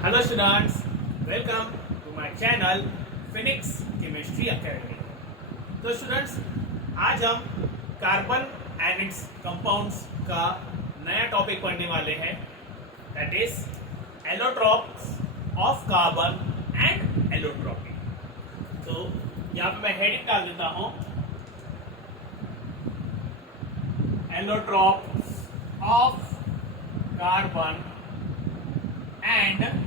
Hello students, welcome to my channel Phoenix Chemistry Academy। तो students आज हम carbon and it's compounds का नया टॉपिक पढ़ने वाले हैं, that is allotropes of carbon and allotropy. तो यहाँ पे मैं हेडिंग डाल देता हूँ, allotropes of carbon and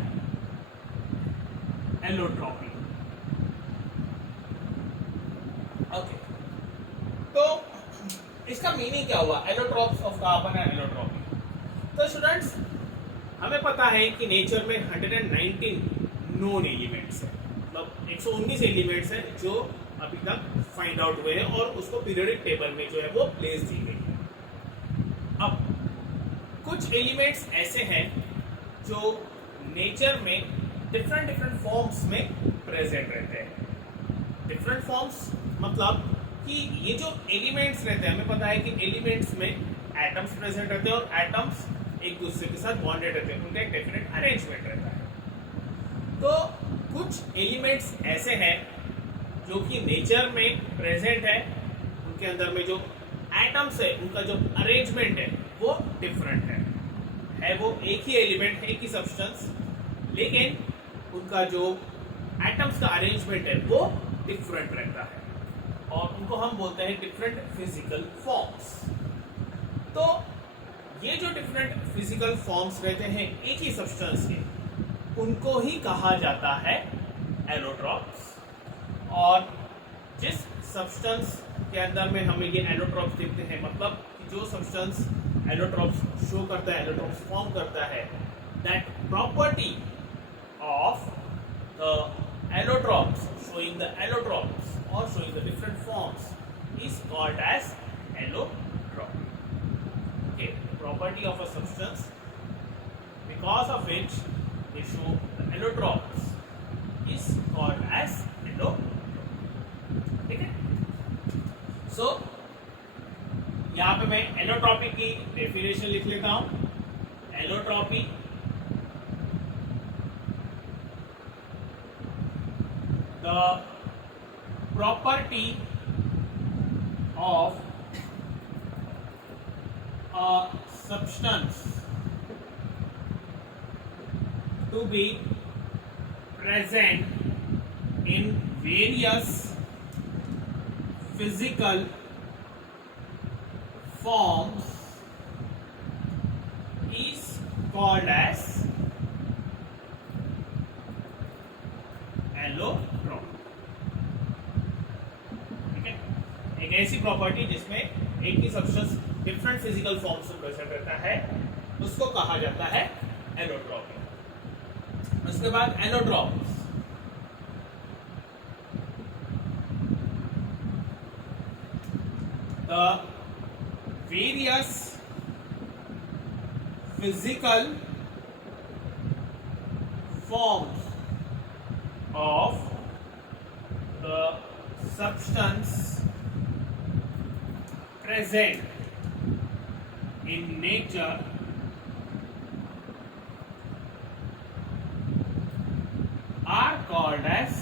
allotropy. Okay, तो इसका मीनिंग क्या हुआ, allotropes of carbon and allotropy. तो स्टूडेंट्स हमें पता है कि नेचर में 119 नोन एलिमेंट्स है, मतलब 119 एलिमेंट्स हैं जो अभी तक फाइंड आउट हुए हैं और उसको पीरियोडिक टेबल में जो है वो प्लेस दी गई है। अब कुछ एलिमेंट्स ऐसे हैं जो नेचर में डिफरेंट फॉर्म्स में प्रेजेंट रहते हैं। डिफरेंट फॉर्म्स मतलब कि ये जो एलिमेंट्स रहते हैं, हमें पता है कि एलिमेंट्स में एटम्स प्रेजेंट रहते हैं और एटम्स एक दूसरे के साथ बॉन्डेड रहते हैं, उनका एक डेफिनेट अरेंजमेंट रहता है। तो कुछ एलिमेंट्स ऐसे हैं जो कि नेचर में प्रेजेंट है, उनके अंदर में जो एटम्स है उनका जो अरेंजमेंट है वो डिफरेंट है वो एक ही एलिमेंट है, एक ही सब्सटेंस, लेकिन उनका जो एटम्स का अरेंजमेंट है वो डिफरेंट रहता है और उनको हम बोलते हैं डिफरेंट फिजिकल फॉर्म्स। तो ये जो डिफरेंट फिजिकल फॉर्म्स रहते हैं एक ही सब्सटेंस के, उनको ही कहा जाता है एलोट्रॉप्स। और जिस सब्सटेंस के अंदर में हमें ये एलोट्रॉप्स दिखते हैं, मतलब जो सब्सटेंस एलोट्रॉप्स शो करता है, एलोट्रॉप्स फॉर्म करता है, that property of the allotropes, showing the allotropes or showing the different forms, is called as allotropy. Okay, property of a substance because of which they show the allotropes is called as allotropy. ठीक है, so यहाँ पे मैं allotropy की definition लिख लेता हूँ। Allotropy the property of a substance to be present in various physical forms is called as allotropy. ठीक है, एक ऐसी प्रॉपर्टी जिसमें एक ही सब्सटेंस डिफरेंट फिजिकल फॉर्म्स में प्रेजेंट रहता है, उसको कहा जाता है एलोट्रॉपी। उसके बाद allotropes, the various physical forms of the substance present in nature are called as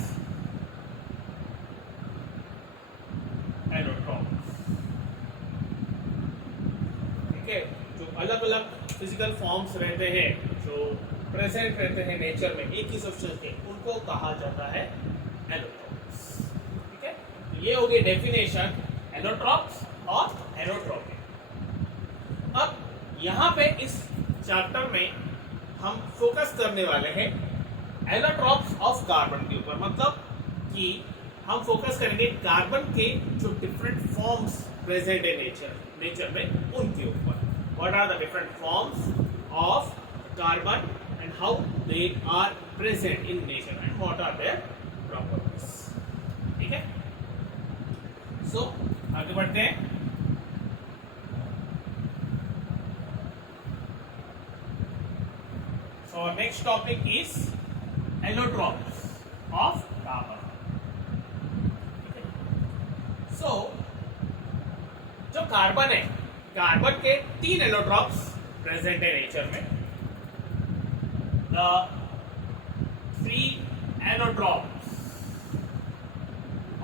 allotropes। ठीक है, जो अलग अलग फिजिकल फॉर्म्स रहते हैं, जो प्रेजेंट रहते हैं नेचर में एक ही सब्सटेंस के, उनको कहा जाता है एलोट्रॉप्स। ठीक है, तो ये हो गई डेफिनेशन एलोट्रॉप्स और एलोट्रॉपी। अब यहाँ पे इस चैप्टर में हम फोकस करने वाले हैं एलोट्रॉप्स ऑफ कार्बन के ऊपर, मतलब कि हम फोकस करेंगे कार्बन के जो डिफरेंट फॉर्म्स प्रेजेंट है नेचर में, उनके ऊपर। What are the different forms of carbon and how they are present in nature and what are their properties। ठीक है, so आगे बढ़ते हैं। So our next topic is allotropes of carbon। so जो कार्बन है, कार्बन के 3 allotropes present है nature में। The allotropes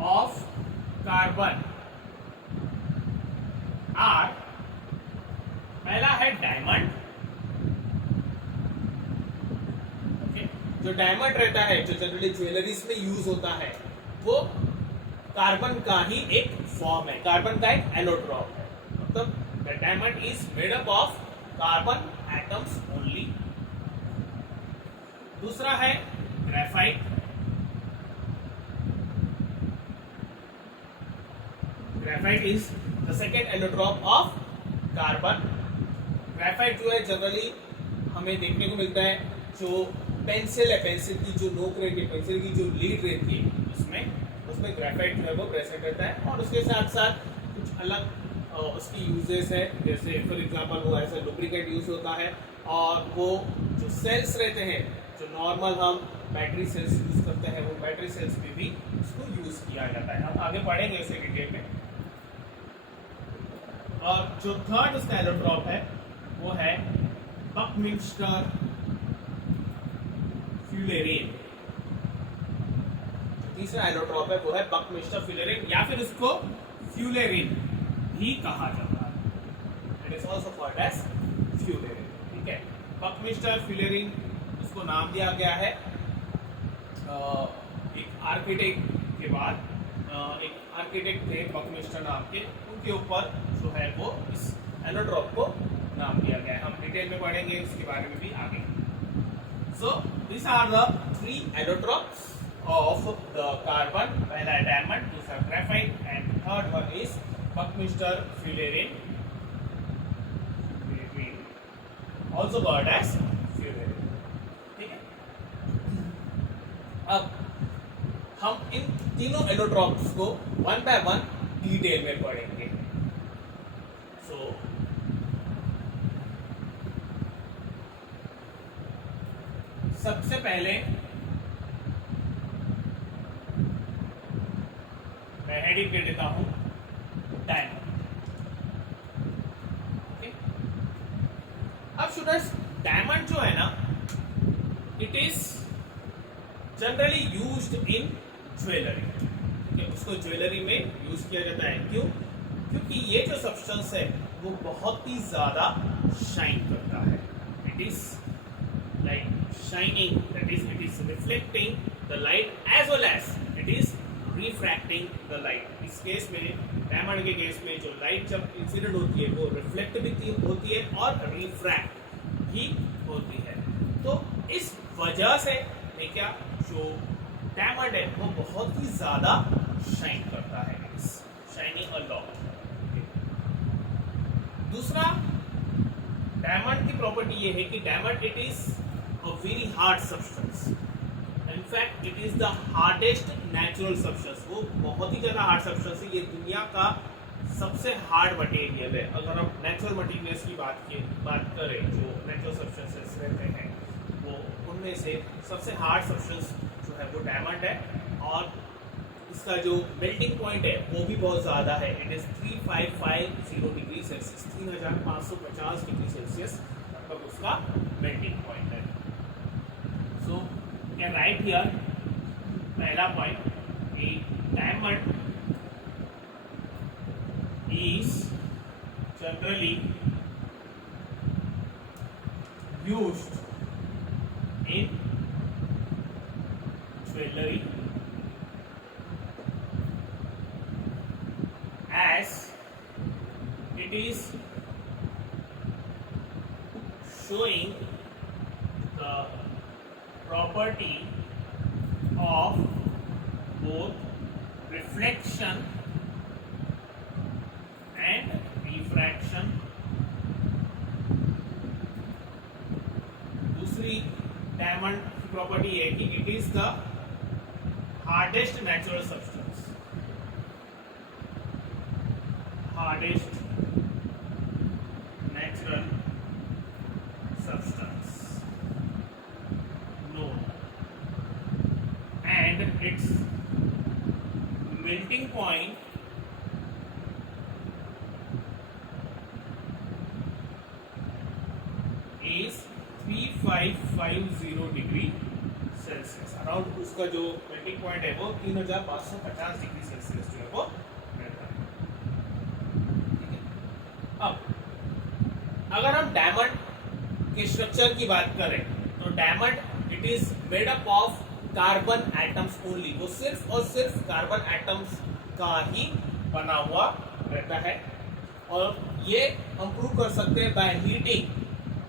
of carbon are, पहला है डायमंड। ओके, जो डायमंड रहता है, जो जनरली ज्वेलरीज में यूज होता है, वो कार्बन का ही एक फॉर्म है, कार्बन का एक एलोट्रॉप है। मतलब the diamond is made up of carbon atoms only. दूसरा है graphite. Graphite is the second allotrope of carbon. Graphite जो है जनरली हमें देखने को मिलता है, जो पेंसिल है, पेंसिल की जो नोक रहती है, पेंसिल की जो लीड रहती है, उसमें ग्रेफाइट जो है वो प्रेजेंट रहता है। और उसके साथ साथ कुछ अलग उसकी यूजेस है, जैसे फॉर एग्जांपल वो एज ए लुब्रिकेंट यूज होता है। और वो जो सेल्स रहते हैं, जो नॉर्मल हम बैटरी सेल्स यूज करते हैं, वो बैटरी सेल्स में भी उसको यूज किया जाता है। हम आगे पढ़ेंगे इसे डिटेल में। और जो थर्ड उसका एलोट्रॉप है वो है बकमिंस्टर फ्यूलेरिन। तीसरा एलोट्रॉप है वो है बकमिंस्टर फ्यूलेरिन, या फिर उसको फ्यूलेरिन भी कहा जाता है। It is also called as fullerene. ठीक है, बकमिंस्टर फ्यूलेरिन उसको नाम दिया गया है एक आर्किटेक्ट के बाद। एक आर्किटेक्ट थे बकमिंस्टर नाम के, उनके ऊपर जो है वो इस एलोट्रॉप को नाम दिया गया है। हम डिटेल में पढ़ेंगे इसके बारे में भी आगे। So this are the three allotropes of the carbon. पहला है डायमंड, दूसरा graphite, and third one is Buckminster fullerene, also called as fullerene. ठीक है, अब हम इन तीनों एलोट्रॉप्स को वन बाय वन डिटेल में पढ़ेंगे। सो सबसे पहले मैं हेडिंग दे देता हूं डायमंड। अब स्टूडेंट्स, डायमंड जो है ना, it is generally used in jewellery. ठीक है, उसको ज्वेलरी में यूज किया जाता है। क्यों? क्योंकि ये जो सब्सटेंस है वो बहुत ही ज्यादा शाइन करता है। It is like shining, that is it is reflecting the light as well as it is refracting the light. इस केस में, डायमंड के केस में, जो लाइट जब इंसिडेंट होती है वो रिफ्लेक्ट भी होती है और रिफ्रैक्ट भी होती है। तो इस वजह से क्या, जो डायमंड है वो बहुत ही ज्यादा शाइन करता है, शाइनिंग अ लॉट। दूसरा, डायमंड की प्रॉपर्टी ये है कि diamond it is a very hard substance. In fact it is the hardest natural substance. वो बहुत ही ज्यादा हार्ड सब्सटेंस है। ये दुनिया का सबसे हार्ड मटेरियल है। अगर हम नेचुरल मटेरियल्स की बात करें, जो नेचुरल सब्सटेंसेस रहते हैं, वो उनमें से सबसे हार्ड सब्सटेंस जो है वो डायमंड है। और इसका जो मेल्टिंग पॉइंट है वो भी बहुत ज़्यादा है। It is 3550 degree Celsius, 3550 degree Celsius लगभग उसका मेल्टिंग पॉइंट है। सो कैन राइट हियर पहला point, diamond is generally used in jewelry as it is showing the property of both reflection and refraction। दूसरी डायमंड की property है कि it is the hardest natural substance, hardest natural substance known, and its melting point is 3550 degree Celsius. Around उसका जो melting point है वो 3550 degree Celsius जो है वो रहता है। ठीक है। अब अगर हम डायमंड के स्ट्रक्चर की बात करें तो diamond it is made up of carbon atoms only, वो सिर्फ और सिर्फ कार्बन एटम्स का ही बना हुआ रहता है। और ये हम प्रूव कर सकते हैं बाय हीटिंग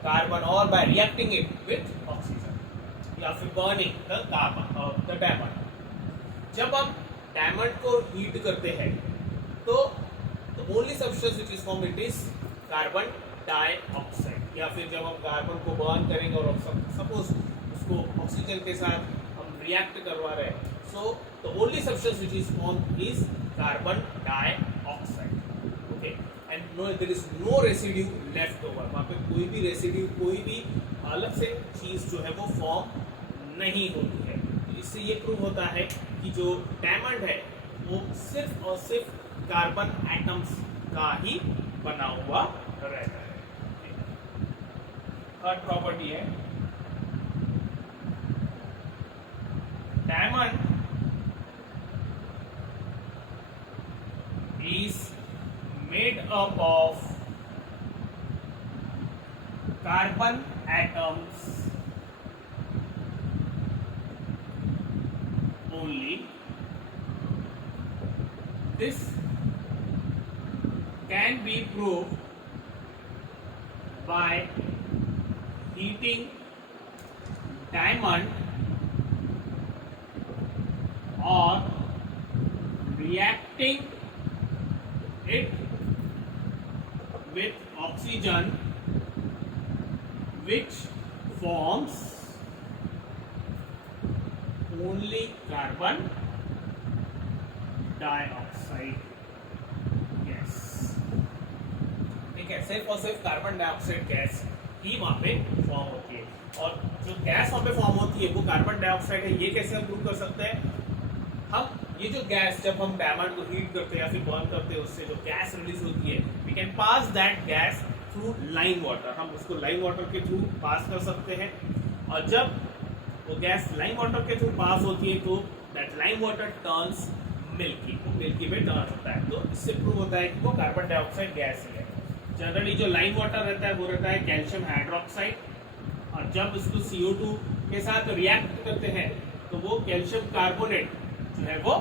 कार्बन और bye reacting it with oxygen या फिर बर्निंग द कार्बन और द डायमंड। जब हम डायमंड को हीट करते हैं तो only substance which is form it is carbon dioxide, या फिर जब हम कार्बन को बर्न करेंगे और सपोज उसको ऑक्सीजन के साथ हम रिएक्ट करवा रहे हैं, so the only substance which is form is carbon dioxide. Okay, and no there is no residue left over, वहाँ पे कोई भी रेसिड्यू, कोई भी अलग से चीज जो है वो फॉर्म नहीं होती है। तो इससे ये प्रूव होता है कि जो डायमंड है वो सिर्फ और सिर्फ कार्बन एटम्स का ही बना हुआ रहता है। थर्ड प्रॉपर्टी है diamond is made up of carbon atoms only. This can be proved by heating diamond or reacting it with oxygen, which forms only carbon dioxide gas। ठीक है, सिर्फ और सिर्फ कार्बन डाइऑक्साइड गैस ही वहां पे form होती है, और जो गैस वहां पे फॉर्म होती है वो कार्बन डाइऑक्साइड है। ये कैसे हम प्रूव कर सकते हैं? हम ये जो गैस, जब हम डायमंड को हीट करते हैं या फिर बर्न करते हैं, उससे जो गैस रिलीज होती है, we can pass that gas through lime water. हम उसको लाइम वाटर के थ्रू पास कर सकते हैं, और जब वो गैस लाइम वाटर के थ्रू पास होती है तो that lime water turns milky, वो मिल्की में टर्न होता है। तो इससे प्रूव होता है कि वो कार्बन डाइऑक्साइड गैस ही है। जनरली जो लाइम वाटर रहता है वो रहता है कैल्शियम हाइड्रोक्साइड, और जब उसको CO2 के साथ रिएक्ट करते हैं तो वो कैल्शियम कार्बोनेट जो है वो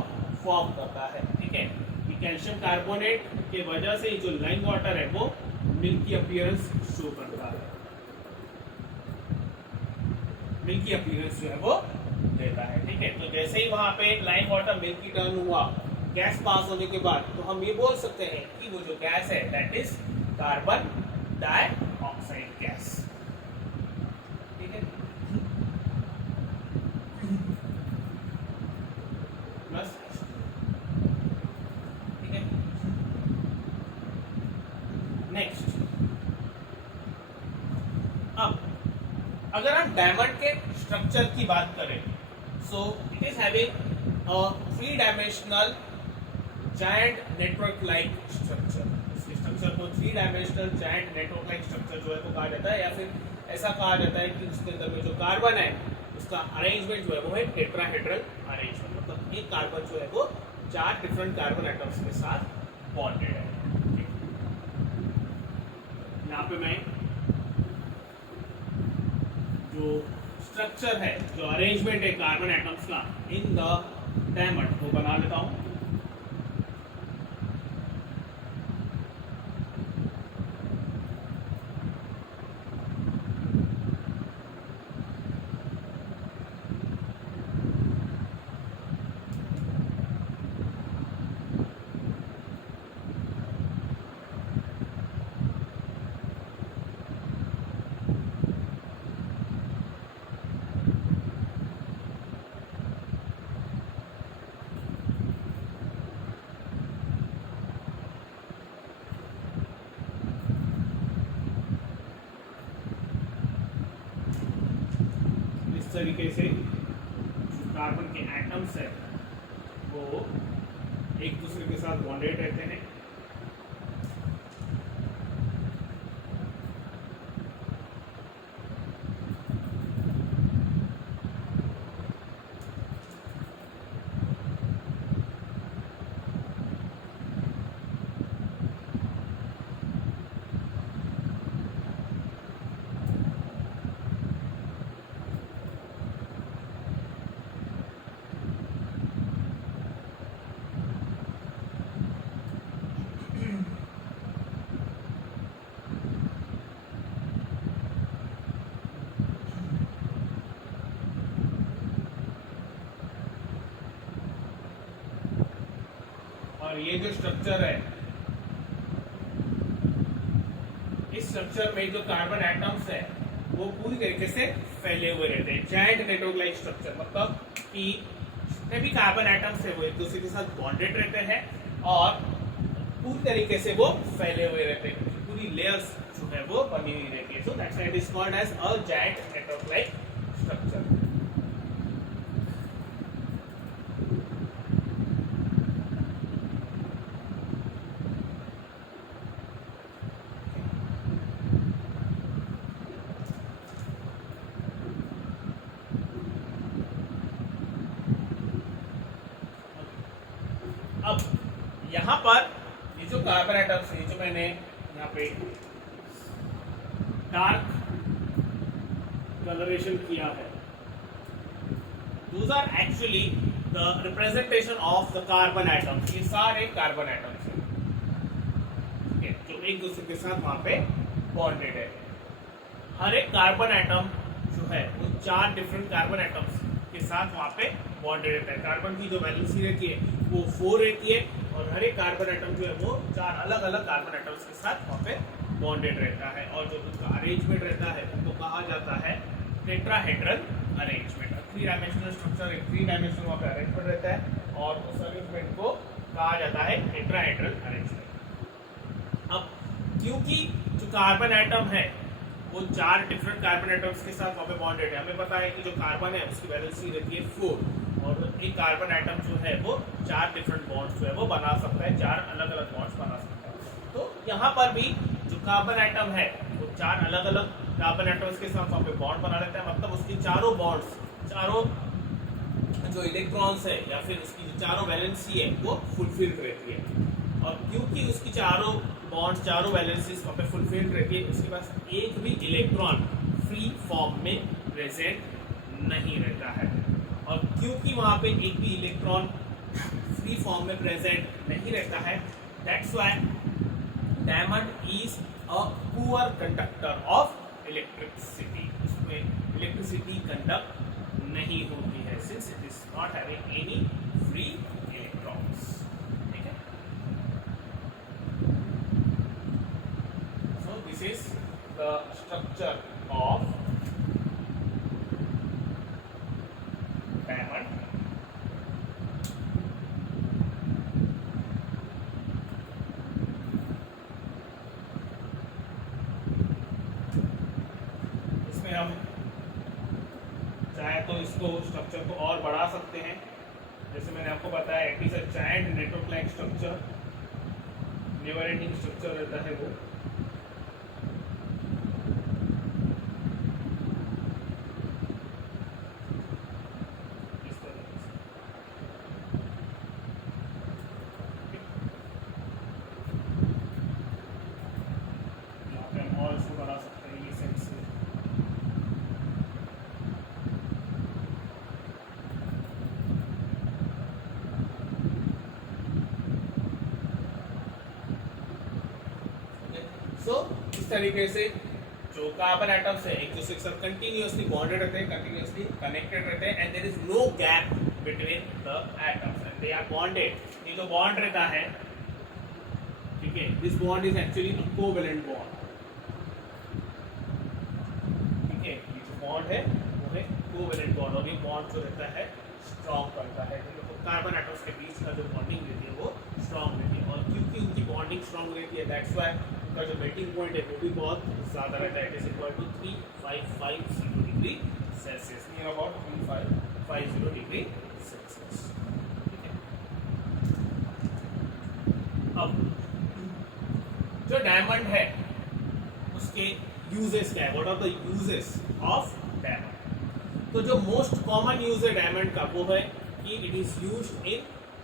फॉर्म करता है। ठीक है, ये कैल्शियम कार्बोनेट के वजह से जो लाइम वाटर है वो मिल्की अपीयरेंस शो करता है, मिल्की अपीयरेंस जो है वो देता है। ठीक है, तो जैसे ही वहां पे लाइम वाटर मिल्की टर्न हुआ गैस पास होने के बाद, तो हम ये बोल सकते हैं कि वो जो गैस है that is carbon dioxide gas. ठीक है, प्लस, ठीक है। नेक्स्ट, अब अगर हम डायमंड के स्ट्रक्चर की बात करें, so it is having a three dimensional giant network like structure. इसके स्ट्रक्चर को three dimensional giant network like structure जो है वो कहा जाता है, या फिर ऐसा कहा जाता है कि उसके अंदर में जो कार्बन है उसका अरेंजमेंट जो है वो है टेट्राहेड्रल अरेंजमेंट। मतलब एक कार्बन जो है वो 4 डिफरेंट कार्बन एटम्स के साथ बॉन्डेड है। यहाँ पे मैं जो स्ट्रक्चर है, जो अरेंजमेंट है कार्बन एटम्स का इन द डायमंड को बना लेता हूं। इस तरीके से जो कार्बन के एटम्स है वो एक दूसरे के साथ बॉन्डेड रहते हैं। और ये जो स्ट्रक्चर है, इस स्ट्रक्चर में जो कार्बन एटम्स है वो पूरी तरीके से फैले हुए रहते हैं। जायंट नेटवर्क लाइक स्ट्रक्चर, मतलब कि जितने भी कार्बन एटम्स है वो एक दूसरे के साथ बॉन्डेड रहते हैं और पूरी तरीके से वो फैले हुए रहते हैं, पूरी लेयर्स जो है वो बनी हुई रहती है। So that's why it is called as a giant network like structure. अब यहाँ पर ये जो कार्बन एटम्स है, जो मैंने यहाँ पे डार्क कलरेशन किया है, those are actually the representation of the carbon atoms। ये सारे कार्बन एटम्स हैं, ठीक है, जो एक दूसरे के साथ वहां पे बॉन्डेड है। हर एक कार्बन एटम जो है वो 4 डिफरेंट कार्बन एटम्स के साथ वहां पे बॉन्डेड रहता है। कार्बन की जो वैलेंसी रहती है वो 4 रहती है और हर एक कार्बन एटम जो है वो 4 अलग अलग कार्बन एटम्स के साथ वहां पे बॉन्डेड रहता है। और जो उसका अरेंजमेंट रहता है उनको कहा जाता है टेट्राहेड्रल अरेंजमेंट। 3 डायमेंशनल स्ट्रक्चर, एक 3 डायमेंशनल वहां पे अरेंजमेंट रहता है और उस अरेंजमेंट को कहा जाता है टेट्राहेड्रल अरेंजमेंट। अब क्योंकि जो कार्बन एटम है वो 4 डिफरेंट कार्बन एटम्स के साथ वहाँ पे बॉन्डेड है, हमें पता है कि जो कार्बन है उसकी वैलेंसी रहती है 4 और एक कार्बन एटम जो है वो 4 डिफरेंट बॉन्ड्स जो है वो बना सकता है, 4 अलग अलग बॉन्ड्स बना सकता है। तो यहाँ पर भी जो कार्बन एटम है वो 4 अलग अलग कार्बन एटम्स के साथ वहाँ पे बॉन्ड बना लेता है, मतलब उसकी चारों बॉन्ड्स, चारों जो इलेक्ट्रॉन्स है या फिर उसकी जो चारों वैलेंसी है वो फुलफिल्ड रहती है। और क्योंकि उसकी चारों बॉन्ड्स, चारों वैलेंसीज वहाँ पे फुलफिल्ड रहती है, उसके पास एक भी इलेक्ट्रॉन फ्री फॉर्म में प्रेजेंट नहीं रहता है। और क्योंकि वहाँ पे एक भी इलेक्ट्रॉन फ्री फॉर्म में प्रेजेंट नहीं रहता है, that's why diamond is a poor conductor of electricity. उसमें इलेक्ट्रिसिटी कंडक्ट नहीं होती है, since it is not having any free electrons. ठीक है, so this is the structure of diamond. इसमें हम चाहे तो इसको स्ट्रक्चर को और बढ़ा सकते हैं, जैसे मैंने आपको बताया it is a giant network like structure, never ending structure रहता है वो। इस तरीके से यहाँ पे हम और इसको बढ़ा सकते हैं, ये सेंस से। सो इस तरीके से जो कार्बन एटम्स है एक दूसरे के साथ कंटिन्यूअसली बॉन्डेड रहते हैं, कंटिन्यूअसली कनेक्टेड रहते हैं, and there is no gap between the atoms and they are bonded. ये जो बॉन्ड रहता है, ठीक है, this bond is actually a covalent bond. ठीक है, ये जो बॉन्ड है वो है कोवेलेंट बॉन्ड और ये बॉन्ड जो रहता है स्ट्रॉन्ग करता है। तो कार्बन एटम्स के बीच का जो बॉन्डिंग रहती है वो स्ट्रॉन्ग रहती है और क्योंकि उनकी बॉन्डिंग स्ट्रॉन्ग रहती है, दैट्स व्हाई का जो मेल्टिंग पॉइंट है वो भी बहुत ज़्यादा रहता है। It is equal to 3550 degree Celsius, near about 3550 degree Celsius. ठीक है, अब जो डायमंड है उसके यूजेस क्या है, what are the uses of diamond. तो जो मोस्ट कॉमन यूज है डायमंड का वो है कि it is used in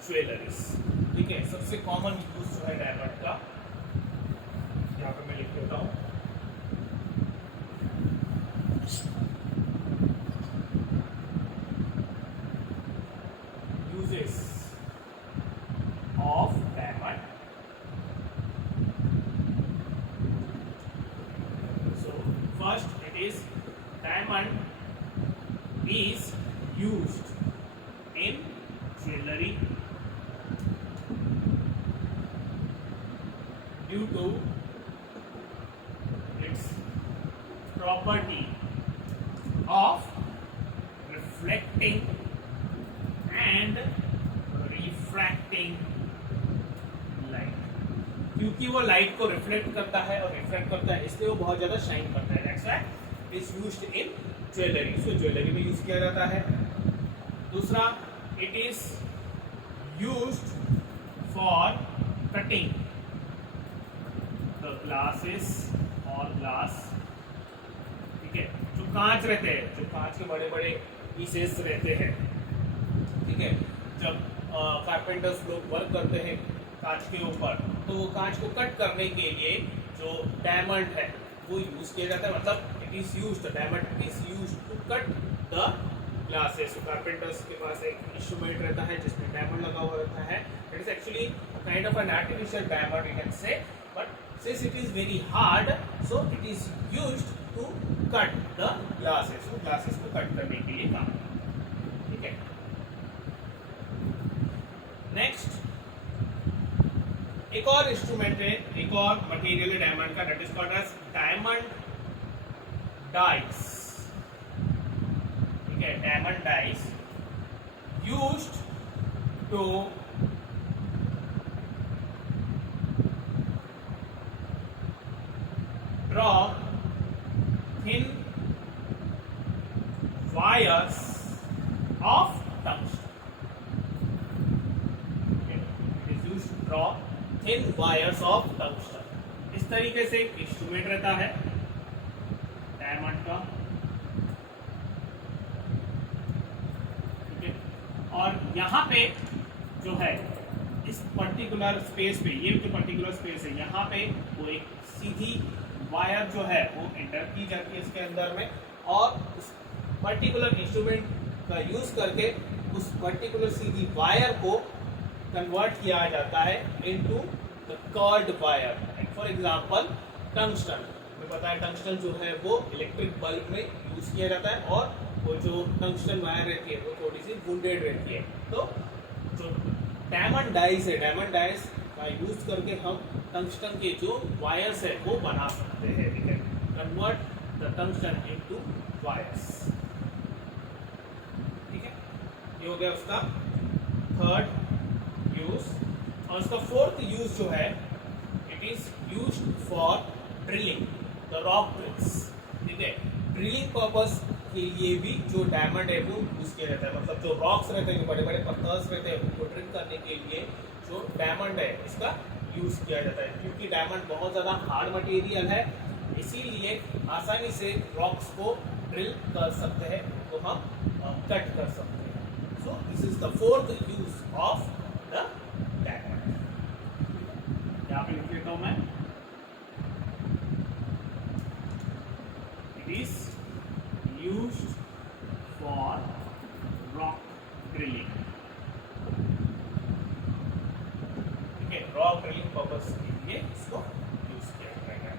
jewelleries. ठीक है, सबसे कॉमन यूज जो है डायमंड का, यहाँ पे मैं लिख देता हूँ, uses of diamond. So first it is diamond is used in jewellery. reflecting and refracting light, क्योंकि वो लाइट को रिफ्लेक्ट करता है और रिफ्रैक्ट करता है, इसलिए वो बहुत ज्यादा शाइन करता है। That's why it's used in jewellery, so jewellery में यूज किया जाता है। दूसरा, it is used for cutting the glasses और ग्लास, ठीक है, जो कांच रहते हैं, जो कांच के बड़े बड़े पीसेस रहते हैं, ठीक है, जब कारपेंटर्स लोग वर्क करते हैं कांच के ऊपर, तो वो कांच को कट करने के लिए जो डायमंड है वो यूज किया जाता है, मतलब it is used, diamond is used to cut the glasses. Carpenters के पास एक इंस्ट्रूमेंट रहता है जिसमें डायमंड लगा हुआ रहता है, it is actually kind of an artificial diamond you can say, but since it is very hard so it is used to cut the glasses, तो ग्लासेस को कट करने के लिए काम, ठीक है। नेक्स्ट, एक और इंस्ट्रूमेंट है, एक और मटेरियल है डायमंड का, that is called as diamond dies, ठीक है, diamond dies used to draw thin wires of tungsten, okay, it is used to draw thin wires of tungsten। इस तरीके से एक इंस्ट्रूमेंट रहता है डायमंड का, ठीक है, और यहाँ पे जो है इस पर्टिकुलर स्पेस पे, ये जो पर्टिकुलर स्पेस है यहाँ पे वो एक सीधी वायर जो है वो एंटर की जाती है इसके अंदर में, और उस पर्टिकुलर इंस्ट्रूमेंट का यूज करके उस पर्टिकुलर सीधी वायर को कन्वर्ट किया जाता है into the curved wire. For example tungsten, हमें पता है टंगस्टन जो है वो इलेक्ट्रिक बल्ब में यूज किया जाता है, और वो जो टंगस्टन वायर रहती है वो थोड़ी सी वुंडेड रहती है, तो जो डायमंड डाइस है, डायमंड डाइस का यूज करके हम टंगस्टन के जो वायर्स है वो बना सकते हैं, ठीक है, convert the tungsten into wires, ठीक है। ये हो गया उसका थर्ड यूज, और उसका फोर्थ यूज जो है it is used for drilling the rock drills, ठीक है, ड्रिलिंग पर्पस के लिए भी जो डायमंड है वो यूज किया जाता है, मतलब जो रॉक्स रहते हैं, जो बड़े बड़े पत्थर्स रहते हैं उनको ड्रिल करने के लिए जो डायमंड है इसका यूज किया जाता है, क्योंकि डायमंड बहुत ज़्यादा हार्ड मटेरियल है, इसीलिए आसानी से रॉक्स को ड्रिल कर सकते हैं, तो हम कट कर सकते हैं। सो this is the fourth use of the diamond. यहाँ पे लिख लेता हूँ मैं, it is used for rock drilling, rock drilling purpose के लिए इसको यूज किया जाएगा,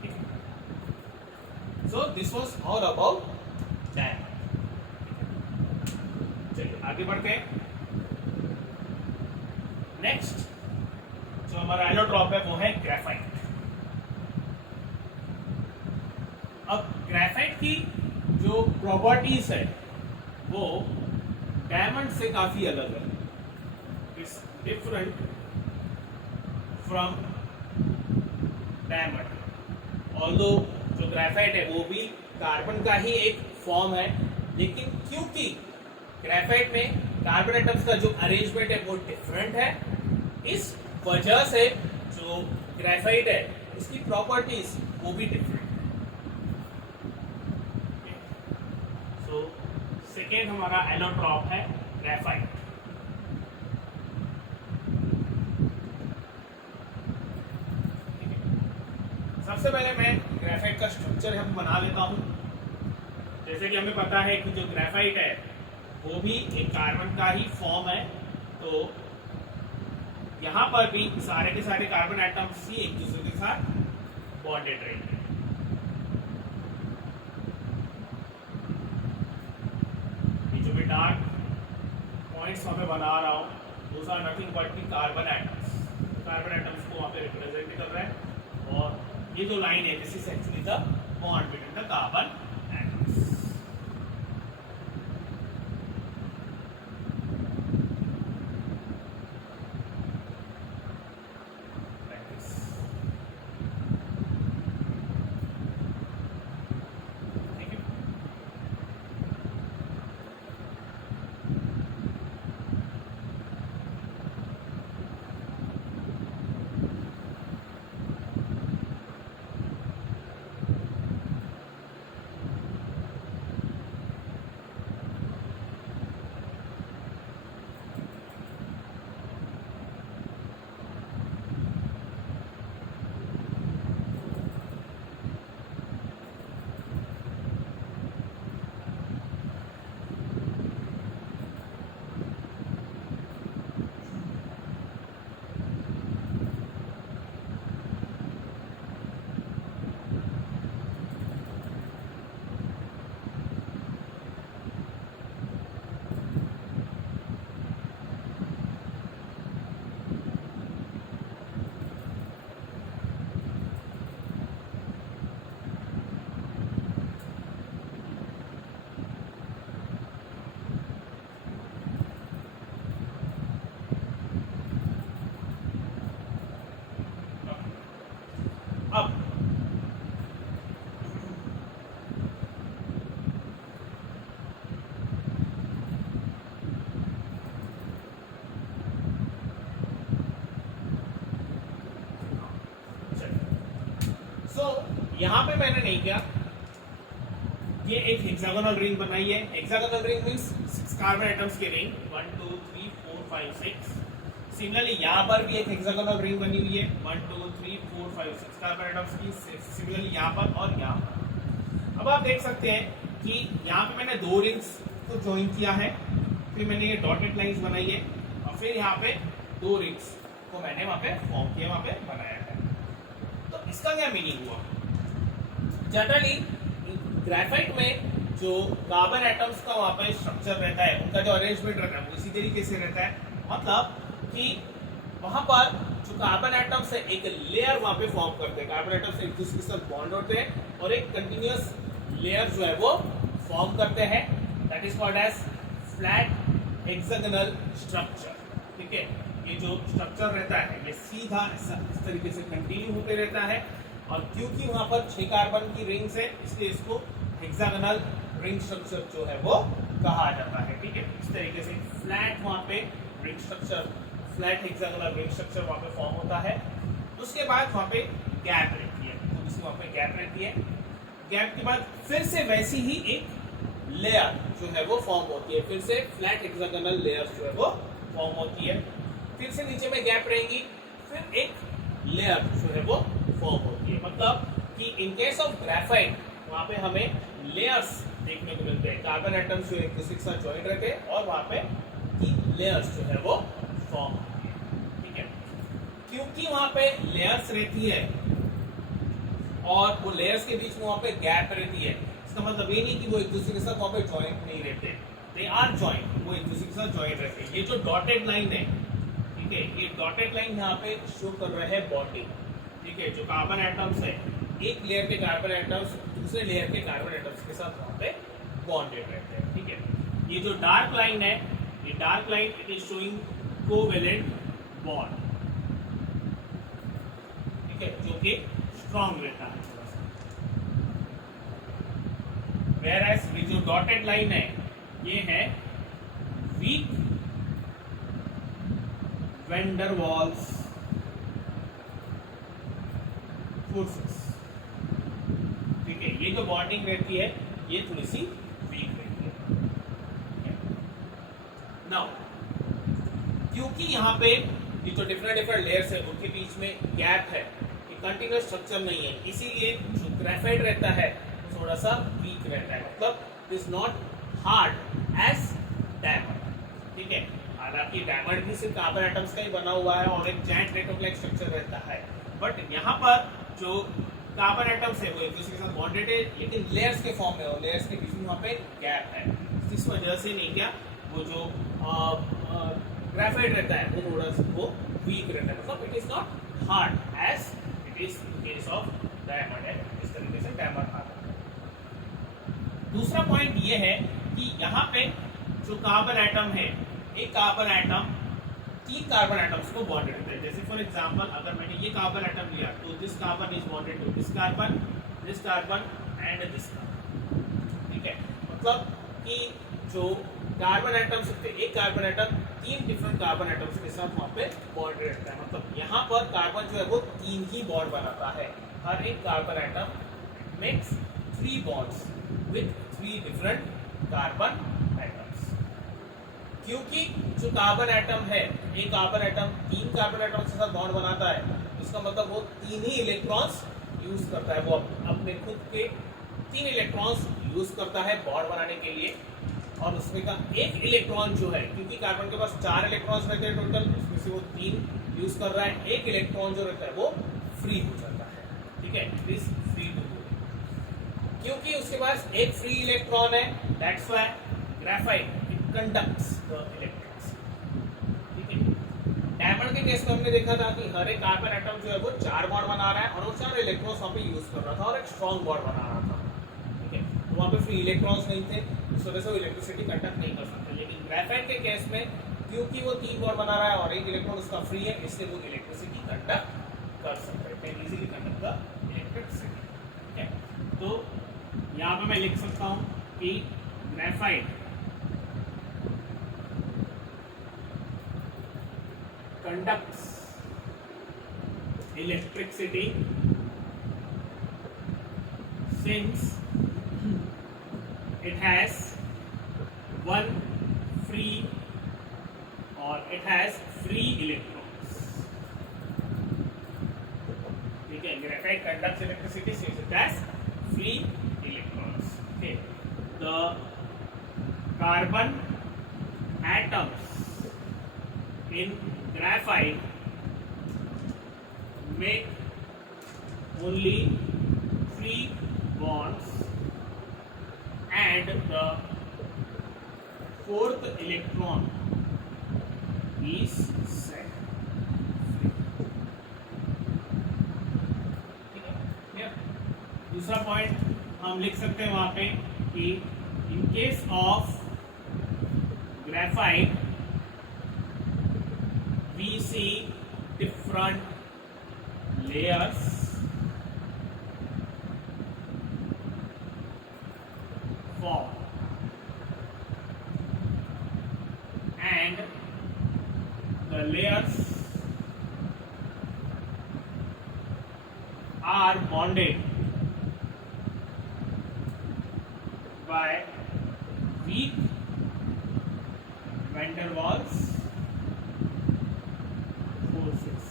ठीक है। So this was all about diamond. चलिए आगे बढ़ते हैं। नेक्स्ट जो हमारा एलोट्रॉप है वो है ग्रेफाइट। अब ग्रेफाइट की जो प्रॉपर्टीज है वो डायमंड से काफी अलग है, it's different from diamond. Although जो ग्रेफाइट है वो भी कार्बन का ही एक फॉर्म है, लेकिन क्योंकि ग्रेफाइट में कार्बन एटम्स का जो अरेंजमेंट है वो डिफरेंट है, इस वजह से जो ग्रेफाइट है उसकी प्रॉपर्टीज वो भी डिफरेंट है। सो सेकेंड हमारा एलोट्रॉप है ग्रेफाइट। सबसे पहले मैं ग्रेफाइट का स्ट्रक्चर हम बना लेता हूँ। जैसे कि हमें पता है कि जो ग्रेफाइट है वो भी एक कार्बन का ही फॉर्म है, तो यहाँ पर भी सारे के सारे कार्बन एटम्स ही एक दूसरे के साथ बॉन्डेड रहेंगे। ये जो मैं डार्क पॉइंट्स वहाँ पे बना रहा हूँ, those are nothing but the carbon atoms. Carbon atoms को वहाँ पे रिप्रेजेंट कर रहा है, और ये जो लाइन है this is actually the bond between the carbon atoms. यहाँ पे मैंने नहीं किया, ये एक हेक्सागोनल रिंग बनाई है। Hexagonal ring means 6 carbon atoms की रिंग, 1 2 3 4 5 6। सिमिलरली यहाँ पर भी एक हेक्सागोनल रिंग बनी हुई है, 1 2 3 4 5 6 कार्बन एटम्स की। सिमिलरली यहाँ पर और यहाँ पर। अब आप देख सकते हैं कि यहाँ पे मैंने 2 रिंग्स को ज्वाइन किया है, फिर मैंने ये डॉटेड लाइंस बनाई है, और फिर यहाँ पे 2 रिंग्स को मैंने वहाँ पे फॉर्म किया, वहाँ पे बनाया है। तो इसका क्या मीनिंग हुआ? जनरली ग्रेफाइट में जो कार्बन एटम्स का वहाँ पे स्ट्रक्चर रहता है, उनका जो अरेंजमेंट रहता है वो इसी तरीके से रहता है। मतलब कि वहाँ पर जो कार्बन एटम्स है एक लेयर वहाँ पे फॉर्म करते हैं, कार्बन एटम्स एक दूसरे के साथ बॉन्ड होते हैं और एक कंटिन्यूअस लेयर जो है वो फॉर्म करते हैं। That is called as flat hexagonal structure. ठीक है, ये जो स्ट्रक्चर रहता है ये सीधा इस तरीके से कंटिन्यू होते रहता है, और क्योंकि वहां पर 6 कार्बन की रिंग्स है इसलिए इसको हेक्सागोनल रिंग स्ट्रक्चर जो है वो कहा जाता है। ठीक है, इस तरीके से फ्लैट वहां पे ring structure, flat hexagonal ring structure वहां पे फॉर्म होता है। उसके बाद वहां पे गैप रहती है, तो इसमें वहां पे गैप रहती है। गैप के बाद फिर से वैसी ही एक लेयर जो है वो फॉर्म होती है, फिर से फ्लैट हेक्सागोनल लेयर जो है वो फॉर्म होती है। फिर से नीचे में गैप रहेगी, फिर एक लेयर जो है वो फॉर्म होती है। मतलब कि इन केस ऑफ ग्रेफाइट वहां पे हमें लेयर्स देखने को मिलते हैं, कार्बन एटम्स जो एक दूसरे के साथ ज्वाइन रहते हैं और वहां पे की लेयर्स जो है वो फॉर्म होती है। ठीक है, क्योंकि वहां पे लेयर्स रहती है और वो लेयर्स के बीच में वहां पे गैप रहती है, इसका मतलब ये नहीं कि वो एक दूसरे के साथ वहां पे ज्वाइंट नहीं रहते, दे आर ज्वाइंट, वो एक दूसरे के साथ ज्वाइंट रहते हैं। ये जो डॉटेड लाइन है, ठीक है, ये डॉटेड लाइन यहाँ पे शो कर रहा है बॉन्डिंग। ठीक है, जो कार्बन एटम्स है, एक लेयर के कार्बन एटम्स दूसरे लेयर के कार्बन एटम्स के साथ वहां पे बॉन्डेड रहते हैं। ठीक है, ये जो डार्क लाइन है, ये dark line it is showing covalent bond. ठीक है, जो कि स्ट्रॉन्ग रहता है थोड़ा सा। वेयरएज ये जो डॉटेड लाइन है ये है weak van der Waals forces. ठीक है, ये जो बॉन्डिंग रहती है ये थोड़ी सी वीक रहती है। नाउ क्योंकि यहाँ पे ये जो डिफरेंट लेयर्स है उनके बीच में गैप है, ये कंटिन्यूअस स्ट्रक्चर नहीं है, इसीलिए जो ग्रेफाइट रहता है थोड़ा सा वीक रहता है। मतलब is not hard as diamond. ठीक है, हालांकि डायमंड भी सिर्फ कार्बन एटम्स का ही बना हुआ है और एक जॉइंट रेक्टेंगुलर स्ट्रक्चर रहता है, बट यहाँ पर जो कार्बन एटम्स है वो एक दूसरे के साथ बॉन्डेड है लेकिन लेयर्स के फॉर्म में, और लेयर्स के बीच में वहाँ पे गैप है। इस वजह से नहीं क्या वो जो ग्रेफाइट रहता है वो थोड़ा सा वो वीक रहता है। मतलब it is not hard as it is in case of diamond है, इस तरीके से डायमंड हार्ड है। दूसरा पॉइंट ये है कि यहाँ पे जो कार्बन एटम है, एक कार्बन एटम 3 कार्बन एटम्स को बॉन्डेड रहता है। जैसे फॉर एग्जांपल अगर मैंने ये कार्बन एटम लिया तो this carbon is bonded to this carbon and this carbon. ठीक है, मतलब कि जो कार्बन एटम्स होते हैं, एक carbon atom 3 different carbon atoms के साथ वहां पे बॉन्डेड रहता है। मतलब यहाँ पर कार्बन जो है वो 3 ही बॉन्ड बनाता है। हर एक carbon atom makes 3 bonds with 3 different carbon atoms. क्योंकि जो कार्बन एटम है, एक कार्बन एटम 3 कार्बन एटम के साथ बॉन्ड बनाता है, इसका मतलब वो 3 ही इलेक्ट्रॉन्स यूज करता है, वो अपने खुद के 3 इलेक्ट्रॉन्स यूज करता है बॉन्ड बनाने के लिए। और उसमें का एक इलेक्ट्रॉन जो है, क्योंकि कार्बन के पास 4 इलेक्ट्रॉन्स रहते हैं टोटल, उसमें से वो 3 यूज कर रहा है, एक इलेक्ट्रॉन जो रहता है वो फ्री हो जाता है। ठीक है, दिस फ्री टू गो, क्योंकि उसके पास एक फ्री इलेक्ट्रॉन है, that's why graphite conducts the electrons. ठीक है, डायमंड के केस में हमने देखा था कि हर एक कार्बन एटम जो है वो 4 बॉन्ड बना रहा है और वो 4 इलेक्ट्रॉन्स वहां पे यूज कर रहा था और एक स्ट्रॉन्ग बॉन्ड बना रहा था। ठीक है, तो वहां पे फ्री इलेक्ट्रॉन्स नहीं थे, इस वजह से वो इलेक्ट्रिसिटी कंडक्ट नहीं कर सकते। लेकिन ग्रेफाइट के केस में क्योंकि वो 3 बॉन्ड बना रहा है और एक इलेक्ट्रॉन उसका फ्री है, इसलिए वो इलेक्ट्रिसिटी कंडक्ट कर सकते हैं, can easily conduct the electricity. ठीक है, तो यहाँ पे मैं लिख सकता हूँ कि graphite conducts electricity since it has one free or it has free electrons. ठीक है, graphite conducts electricity since it has free electrons. Okay, the carbon atoms in graphite make only free bonds and the fourth electron is set free. ठीक है, दूसरा point हम लिख सकते हैं वहां पे कि इन case of graphite we see different layers form and the layers are bonded by weak van der Waals forces.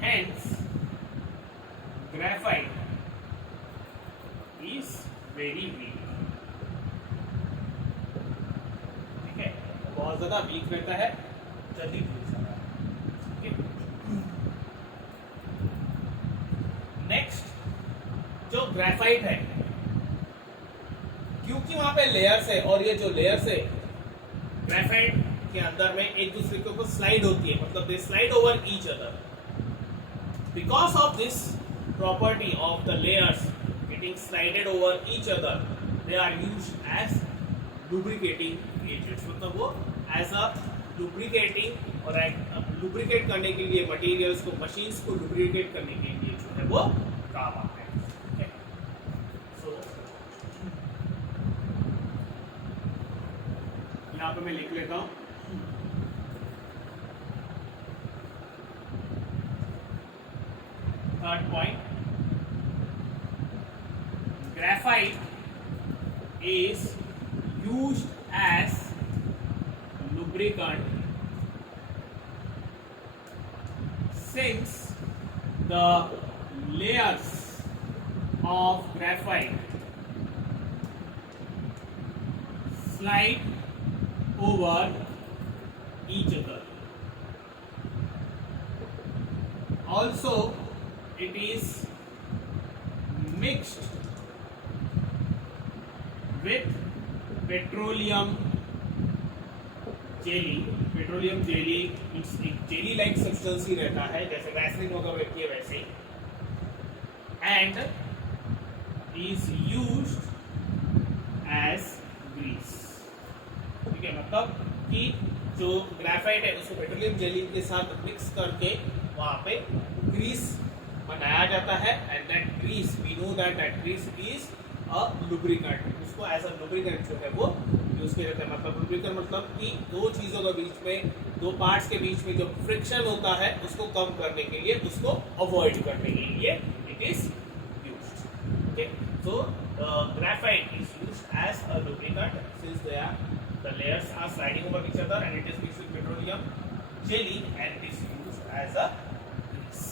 Hence, graphite is very weak. ठीक है, बहुत ज्यादा वीक रहता है, जल्दी टूट जाता है. नेक्स्ट जो ग्रेफाइट है, क्योंकि वहां पे लेयर्स है और ये जो लेयर्स है ग्रेफाइट के अंदर में एक दूसरे के ऊपर स्लाइड होती है, मतलब दे slide over each other. Because of this property of the layers getting slided over each other, they are used as lubricating agents. मतलब वो as a lubricating और lubricate करने के लिए मटेरियल्स को, मशीन्स को lubricate करने के लिए जो है वो काम आता है. Okay. So यहाँ पे मैं लिख लेता हूँ. Third point, graphite is used as lubricant since the layers of graphite slide over each other. Also, it is mixed with petroleum jelly. Petroleum jelly एक जेली लाइक सब्सटेंस ही रहता है, जैसे वैसलीन वगैरह रहती है वैसे ही, and is used as grease. ठीक है, मतलब कि जो ग्रेफाइट है उसको पेट्रोलियम जेली के साथ मिक्स करके वहां पे ग्रीस बनाया जाता है, and that grease we know that grease is a lubricant. उसको एज अ लुब्रिकेंट जो है वो यूज किया जाता है. मतलब लुब्रिकेंट मतलब कि दो चीजों के बीच में, दो पार्ट्स के बीच में जो फ्रिक्शन होता है उसको कम करने के लिए, उसको अवॉइड करने के लिए it is used. Okay, so graphite is used as a lubricant since the layers are sliding over each other and it is mixed with petroleum jelly and it is used as a grease.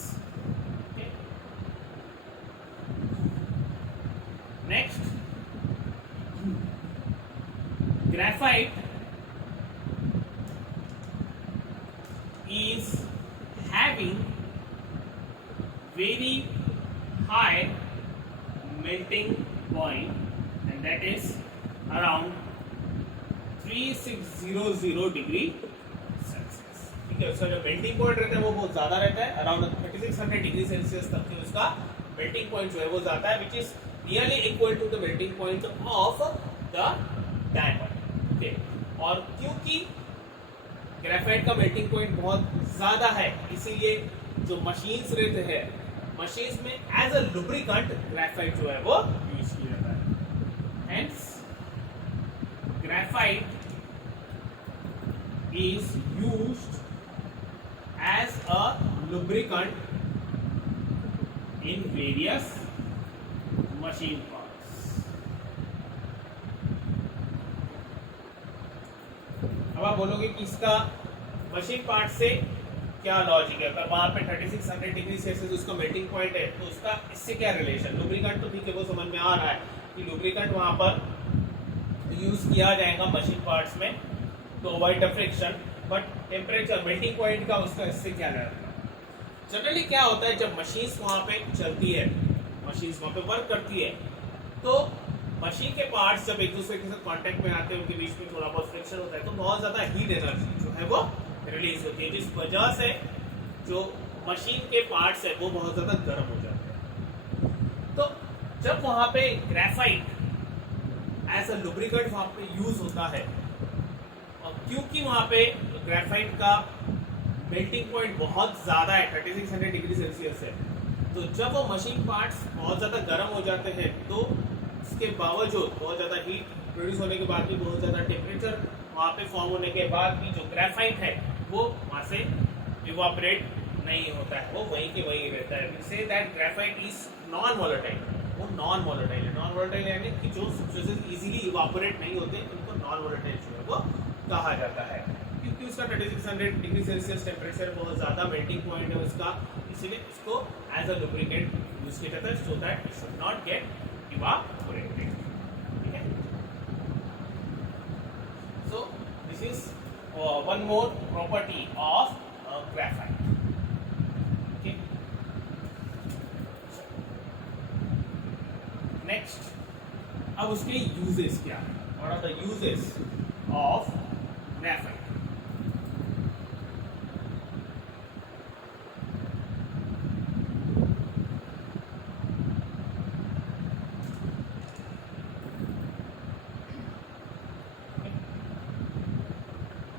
Okay. Next, graphite is having very high melting point and that is around 3600 degree Celsius. ठीक है, उसका जो melting point रहता है वो बहुत ज्यादा रहता है, अराउंड 3600 डिग्री सेल्सियस तक की उसका मेल्टिंग पॉइंट जो है वो जाता है, which is nearly equal to the melting point of the diamond. Okay, और क्योंकि ग्रेफाइट का मेल्टिंग पॉइंट बहुत ज्यादा है, इसीलिए जो मशीन्स रहते हैं, मशीन्स में एज अ लुब्रिकेंट ग्रेफाइट जो है वो यूज किया जाता है. Hence graphite is used as a lubricant in various machine parts. अब आप बोलोगे कि इसका मशीन पार्ट से क्या लॉजिक है, अगर वहां पे 3600 डिग्री सेल्सियस उसका मेल्टिंग पॉइंट है तो उसका इससे क्या रिलेशन। लुब्रिकेंट तो ठीक है, वो समझ में आ रहा है कि लुब्रिकेंट वहां पर यूज किया जाएगा मशीन पार्ट्स में तो avoid the friction, but temperature melting point का उसका इससे क्या रहेगा। जनरली क्या होता है, जब मशीन्स वहां पे चलती है, मशीन्स वहां पे वर्क करती है, तो मशीन के पार्ट्स जब एक दूसरे के साथ कांटेक्ट में आते हैं, उनके बीच में थोड़ा बहुत फ्रिक्शन होता है, तो बहुत ज्यादा हीट एनर्जी जो है वो रिलीज होती है, जिस वजह से जो मशीन के पार्ट्स है वो बहुत ज्यादा गर्म हो जाते हैं। तो जब वहां पे ग्रेफाइट एज अ लुब्रिकेंट वहां पे यूज होता है, और क्योंकि वहां पे ग्रेफाइट का मेल्टिंग पॉइंट बहुत ज्यादा है, 3600 डिग्री सेल्सियस है, तो जब वो मशीन पार्ट्स बहुत ज्यादा गर्म हो जाते हैं, तो इसके बावजूद बहुत ज्यादा हीट प्रोड्यूस होने के बाद भी, बहुत ज्यादा टेम्परेचर वहां पे फॉर्म होने के बाद भी, जो ग्रेफाइट है वो वहां से इवापोरेट नहीं होता है, वो वहीं के वहीं रहता है। We say that graphite is non volatile, वो नॉन वोलेटाइल है। नॉन वोलेटाइल यानी कि जो सब्सटेंसेस इजीली इवापोरेट नहीं होते उनको नॉन वोलेटाइल जो है वो कहा जाता है, क्योंकि उसका 3600 डिग्री सेल्सियस टेम्परेचर बहुत ज़्यादा मेल्टिंग पॉइंट है उसका, इसीलिए इसको एज अ लुब्रिकेंट यूज किया जाता है, so that it should not get evaporated. ठीक है, so this is one more property of graphite. Next, अब उसके यूजेस क्या है, what are the uses of graphite.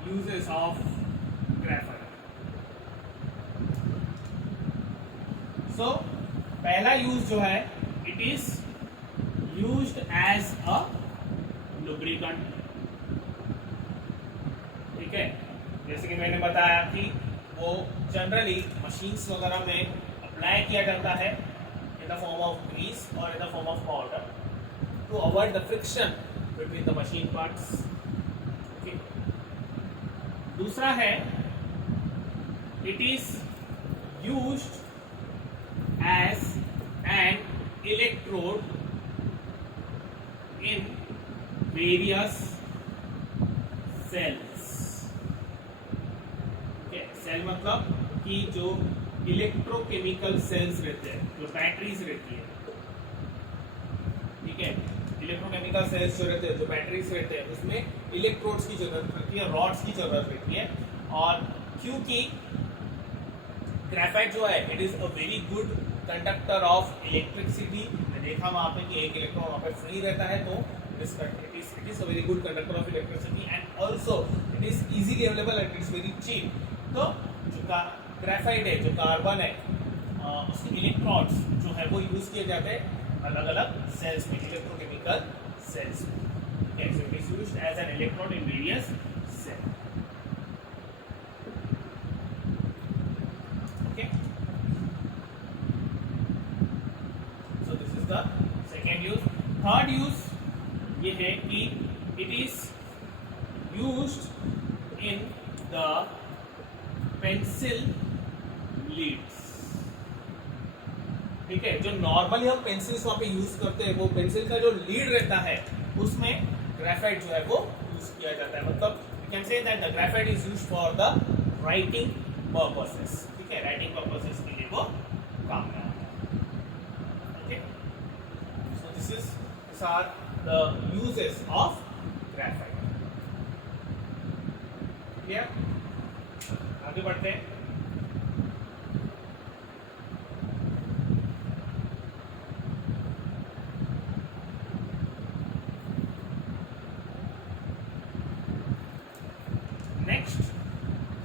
Uses of graphite. So पहला यूज जो है, it is used as a lubricant. ठीक है, जैसे कि मैंने बताया कि वो जनरली मशीन्स वगैरह में अप्लाई किया जाता है in the form of grease और in the form of powder to avoid the friction between the machine parts. Okay, दूसरा है, it is used as an electrode in various cells. Cell मतलब कि जो इलेक्ट्रोकेमिकल सेल्स रहते हैं, जो batteries रहती है, ठीक है, इलेक्ट्रोकेमिकल सेल्स जो रहते हैं, जो बैटरीज रहते हैं, उसमें इलेक्ट्रोड्स की जरूरत रहती है, रॉड्स की जरूरत रहती है। और क्योंकि ग्रेफाइट जो है, it is a very good conductor of electricity, देखा वहां पे कि एक इलेक्ट्रॉन वहां पे फ्री रहता है, तो it is a very good conductor of electricity and also it is easily available and it is very cheap। तो जो ग्रेफाइट है, जो कार्बन है, उसके इलेक्ट्रॉन्स जो है वो यूज किए जाते हैं अलग अलग सेल्स में, इलेक्ट्रोकेमिकल सेल्स में। Okay, so it is used as an electrode in various cells. Okay, so this is the second use। Third use ये है कि it is used in the pencil leads. ठीक है, जो नॉर्मली हम pencils वहां पे यूज करते हैं, वो पेंसिल का जो लीड रहता है उसमें ग्रेफाइट जो है वो यूज किया जाता है। मतलब you can say that the graphite is used for the writing purposes. ठीक है, राइटिंग पर्पसेस के लिए वो काम में आता है। Okay, so this are the uses of graphite. Clear, आगे बढ़ते हैं। नेक्स्ट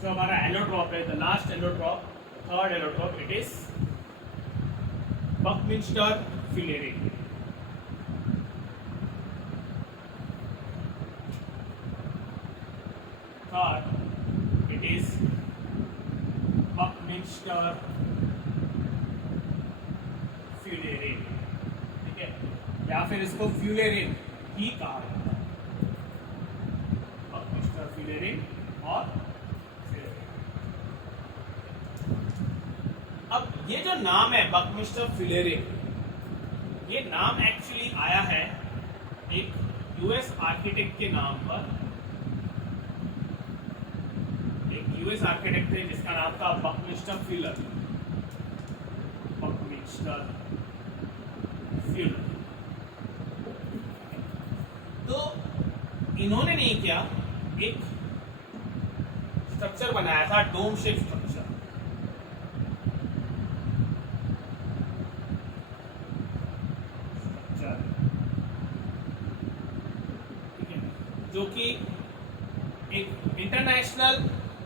जो हमारा एलोट्रॉप है, the last allotrope, third allotrope, it is Buckminster fullerene. Third, it is Buckminster Fuller। ठीक है, फिर इसको फ्यूलेरिन ही कहा जाता है, बकमिस्टर फ्यूलेरिन और फ्यूलेरिन। अब ये जो नाम है बकमिस्टर फ्यूलेरिन, ये नाम एक्चुअली आया है एक यूएस आर्किटेक्ट के नाम पर। एक यूएस आर्किटेक्ट थे जिसका नाम था बकमिस्टर फ्यूलर, बकमिस्टर फ्यूलर। तो इन्होंने नहीं किया, एक स्ट्रक्चर बनाया था, डोम शेप स्ट्रक्चर। जो कि एक इंटरनेशनल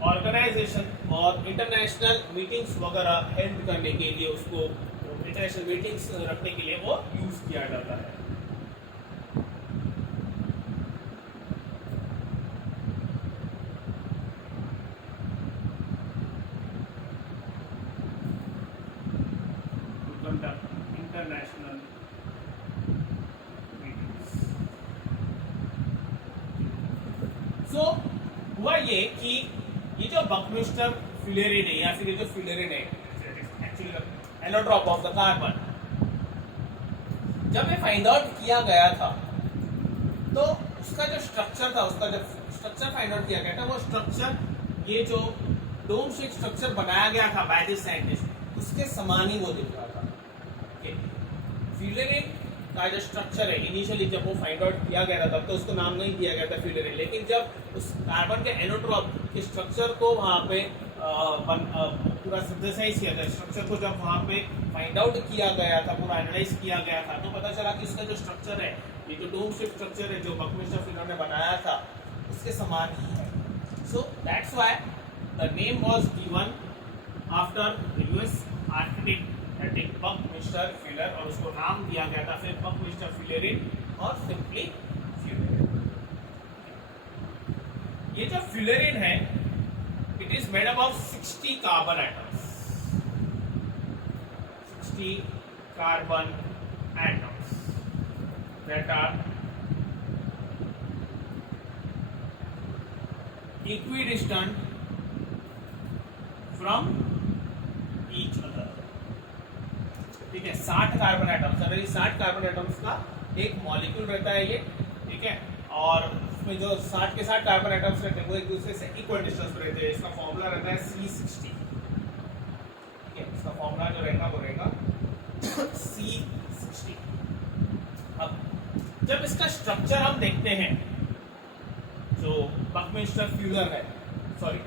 ऑर्गेनाइजेशन और इंटरनेशनल मीटिंग्स वगैरह हेल्ड करने के लिए, उसको इंटरनेशनल मीटिंग्स रखने के लिए वो यूज किया जाता है। इंटरनेशनल सो हुआ ये कि ये जो बकमिस्टर फ्यूलेरिन है, या फिर ये जो फ्यूलेरिन है actually allotrope of the carbon, जब ये फाइंड आउट किया गया था तो उसका जो स्ट्रक्चर था, उसका जो स्ट्रक्चर फाइंड आउट किया गया था, वो स्ट्रक्चर, ये जो डोम शेप स्ट्रक्चर बनाया गया था बाय दिस साइंटिस्ट, उसके समान ही वो दिख रहा था। फ्यूलेरिन का जो स्ट्रक्चर है, इनिशियली जब वो फाइंड आउट किया गया था तब तो उसको नाम नहीं दिया गया था फ्यूलेरिन, लेकिन जब उस कार्बन के एनोट्रॉप के स्ट्रक्चर को वहाँ पे पूरा सिंथेसाइज किया गया, स्ट्रक्चर को जब वहाँ पे फाइंड आउट किया गया था, पूरा एनालाइज किया गया था, तो पता चला कि इसका जो स्ट्रक्चर है, ये जो डोम शेप स्ट्रक्चर है जो बकमिस्टर फ्यूलर ने बनाया था, उसके समान ही है। So that's why the name was given after the US architect Buckminster Fuller, और उसको नाम दिया गया था फिर बकमिस्टर फ्यूलेरिन और सिंपली फ्यूलेरिन। ये जो फ्यूलेरिन है, it is made up of 60 carbon atoms, 60 carbon atoms that are equidistant from each other। ठीक है, 60 कार्बन एटम्स, अगर ये 60 कार्बन एटम्स का एक मॉलिक्यूल रहता है ये, ठीक है, और उसमें जो 60 के 60 कार्बन एटम्स रहते हैं वो एक दूसरे से इक्वल डिस्टेंस पर रहते हैं। इसका फॉर्मूला रहता है C60, ठीक है, इसका फॉर्मूला जो रहेगा वो रहेगा C60। अब जब इसका स्ट्रक्चर हम देखते हैं, जो बकमिस्टर फ्यूलर है, सॉरी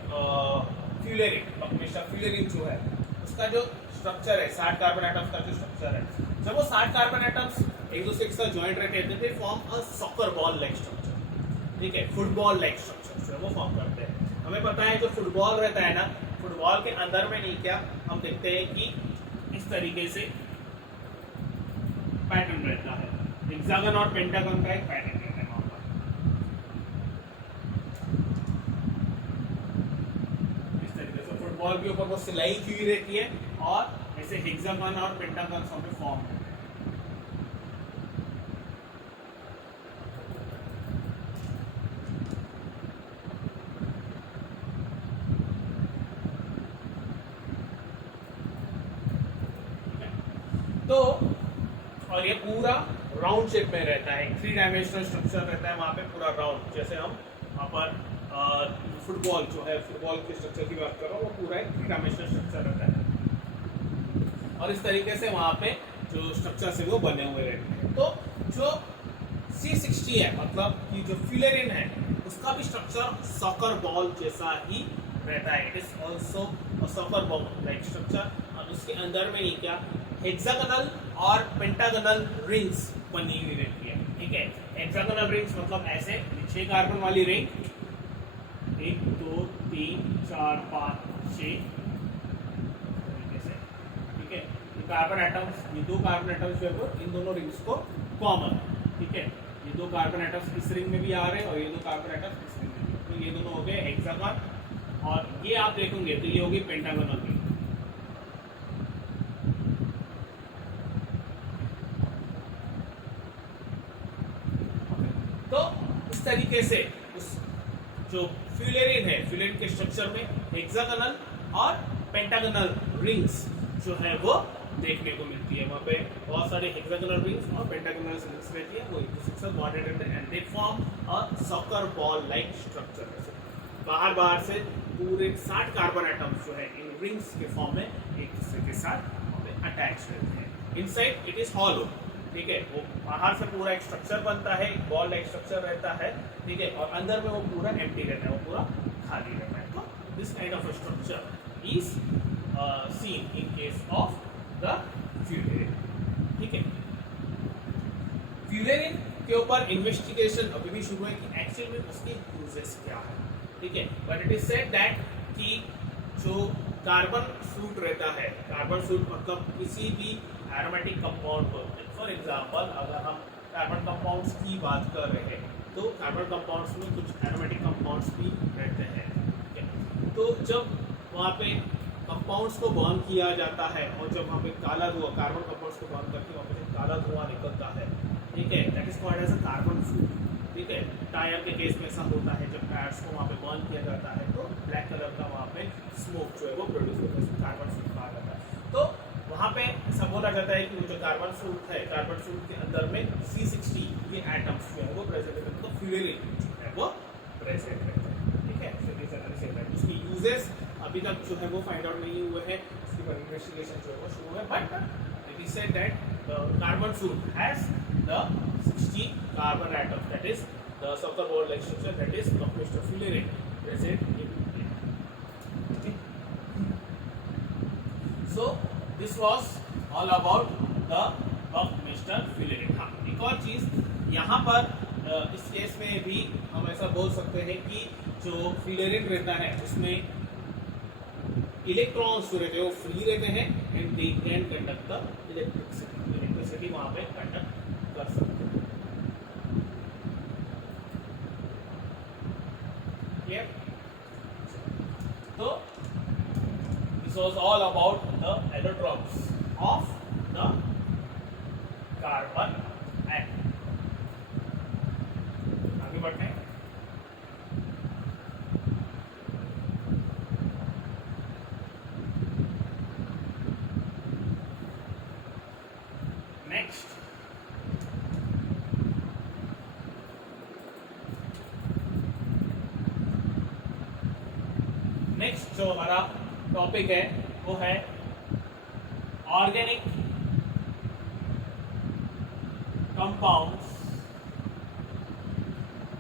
फ्यूलेरिन, बकमिस्टर फ्यूलेरिन जो है, उसका जो स्ट्रक्चर है, 60 कार्बन एटम्स का जो स्ट्रक्चर है, जब वो 60 कार्बन एटम्स एक दूसरे के साथ ज्वाइंट रहते हैं, they form a soccer ball like structure, ठीक है, फुटबॉल लाइक स्ट्रक्चर जो है वो फॉर्म करते हैं। हमें पता है जो फुटबॉल रहता है ना, फुटबॉल के अंदर में नहीं, क्या हम देखते हैं कि इस तरीके से पैटर्न रहता है, हेक्सागन और पेंटागन का एक पैटर्न रहता है वहां पर। इस तरीके से फुटबॉल के ऊपर वो सिलाई की हुई रहती है और ऐसे हेक्सागन और पेंटागन में फॉर्म होते हैं। तो और ये पूरा राउंड शेप में रहता है, 3 डायमेंशनल स्ट्रक्चर रहता है वहाँ पे पूरा राउंड, जैसे हम वहाँ पर फुटबॉल जो है, फुटबॉल के स्ट्रक्चर की बात कर रहा हूँ, वो पूरा एक 3 डायमेंशनल स्ट्रक्चर रहता है और इस तरीके से वहाँ पे जो स्ट्रक्चर है वो बने हुए रहते हैं। तो जो C60 है, मतलब कि जो फ्यूलेरिन है, उसका भी स्ट्रक्चर सॉकर बॉल जैसा ही रहता है। It is also soccer ball like structure, और उसके अंदर में ही क्या हेक्सागोनल और पेंटागोनल रिंग्स बनी हुई रहती है, ठीक है। हेक्सागोनल रिंग्स मतलब ऐसे 6 कार्बन वाली रिंग, 1 2 3 4 5 6 तरीके से, ठीक है। ये कार्बन एटम्स, ये 2 कार्बन एटम्स जो है इन दोनों रिंग्स को कॉमन, ठीक है। ये 2 कार्बन एटम्स इस रिंग में भी आ रहे हैं और ये 2 कार्बन एटम्स इस रिंग में भी, तो ये दोनों हो गए हेक्सागन, और ये आप देखोगे तो ये होगी पेंटागोनल रिंग। तरीके से उस जो फ्यूलेरिन है, फ्यूलेरिन के स्ट्रक्चर में हेक्सागोनल और पेंटागोनल रिंग्स जो है वो देखने को मिलती है। वहाँ पे बहुत सारे हेक्सागोनल रिंग्स और पेंटागोनल रिंग्स रहती है, वो एक दूसरे के साथ बॉन्डेड रहते हैं and they form a soccer ball like structure. बाहर से पूरे 60 कार्बन एटम्स जो है इन रिंग्स के फॉर्म में एक दूसरे के साथ अटैच रहते हैं। इनसाइड इट इज हॉलो, ठीक है, वो बाहर से पूरा एक स्ट्रक्चर बनता है, एक बॉल लाइक स्ट्रक्चर रहता है, ठीक है, और अंदर में वो पूरा एम्प्टी रहता है, वो पूरा खाली रहता है। तो this kind of structure is seen in case of the fullerene, ठीक है। फ्यूलेरिन के ऊपर इन्वेस्टिगेशन अभी भी शुरू है कि एक्चुअल में उसके यूजेस क्या है, ठीक है, but it is said that कि जो कार्बन सूट रहता है, कार्बन सूट मतलब किसी भी एरोमेटिक कंपाउंड को, फॉर एग्जांपल अगर हम कार्बन कंपाउंड्स की बात कर रहे हैं तो कार्बन कंपाउंड्स में कुछ एरोमेटिक कंपाउंड्स भी रहते हैं, ठीक है। तो जब वहाँ पे कंपाउंड्स को बर्न किया जाता है और जब वहाँ पे काला धुआं, कार्बन कंपाउंड्स को बर्न करके वहाँ पे जब काला धुआं निकलता है, ठीक है, that is called as a carbon soot, ठीक है। टायर के केस में ऐसा होता है, जब टायर्स को वहाँ पे बर्न किया जाता है तो ब्लैक कलर का वहाँ पे स्मोक जो है वो प्रोड्यूस होता है, कार्बन सूट कहा जाता है। तो वहाँ पे ऐसा बोला जाता है कि वो जो कार्बन सूट है, कार्बन सूट के अंदर में C60 ये एटम्स जो है वो प्रेजेंट रहते हैं, तो फ्यूलेरिन जो है वो प्रेजेंट रहता है, ठीक है। उसकी यूजेस अभी तक जो है वो फाइंड आउट नहीं हुए हैं, उसके बाद इन्वेस्टिगेशन जो है वो शुरू है, but it is said that the carbon suit has the 60 carbon atoms, that is the sucker ball like structure, that is composed of fullerene present in it. Okay. So this was all about the Buckminster fullerene. हाँ, एक और चीज यहाँ पर इस case में भी हम ऐसा बोल सकते हैं कि जो फ्यूलेरिन रहता है उसमें इलेक्ट्रॉन्स जो रहते हैं वो फ्री रहते हैं and they can conduct the electricity वहाँ पे कंडक्ट कर सकते हैं। Clear? So this was all about the allotropes of the carbon atom. आगे बढ़ते हैं। Next, नेक्स्ट जो हमारा टॉपिक है वो है organic compounds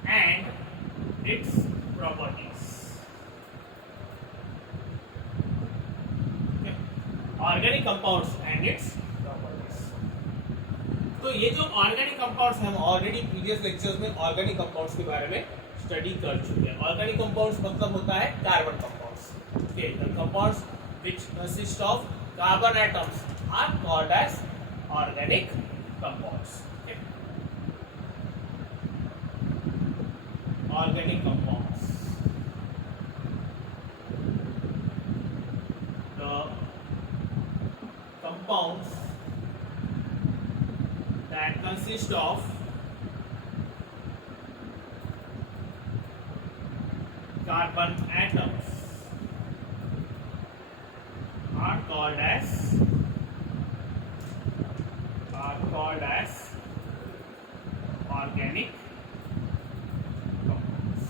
and its properties. Organic compounds and its properties. तो ये जो ऑर्गेनिक कंपाउंड्स हम ऑलरेडी प्रीवियस लेक्चर्स में ऑर्गेनिक कंपाउंड्स के बारे में स्टडी कर चुके हैं। ऑर्गेनिक कंपाउंड्स मतलब होता है carbon compounds. Okay, the compounds which consist of carbon atoms are called as organic compounds. Okay. Organic compounds. The compounds that consist of carbon atoms are called as organic compounds.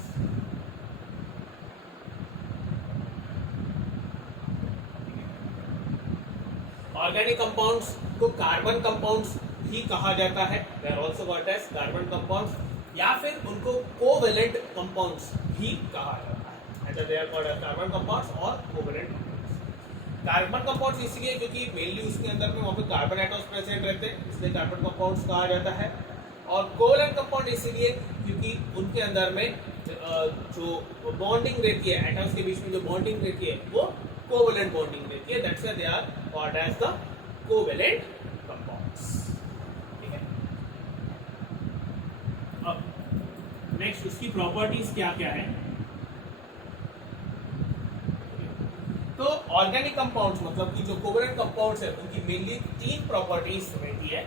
Organic compounds को carbon compounds भी कहा जाता है, they are also called as carbon compounds, या फिर उनको covalent compounds भी कहा जाता है, either they are called as carbon compounds और कोवेलेंट कंपाउंड्स। कार्बन कंपाउंड्स इसलिए क्योंकि मेनली उसके अंदर में वहाँ पे कार्बन एटम्स प्रेजेंट रहते हैं, इसलिए कार्बन कंपाउंड्स कहा जाता है। और कोवेलेंट कंपाउंड इसलिए क्योंकि उनके अंदर में जो बॉन्डिंग रहती है, एटम्स के बीच में जो बॉन्डिंग रहती है वो कोवेलेंट बॉन्डिंग रहती है, that's why they are called as the covalent compounds. ठीक है, अब नेक्स्ट उसकी प्रॉपर्टीज क्या क्या है। तो ऑर्गेनिक कंपाउंड्स मतलब कि जो कोवेलेंट कंपाउंड्स है उनकी मेनली 3 प्रॉपर्टीज रहती है।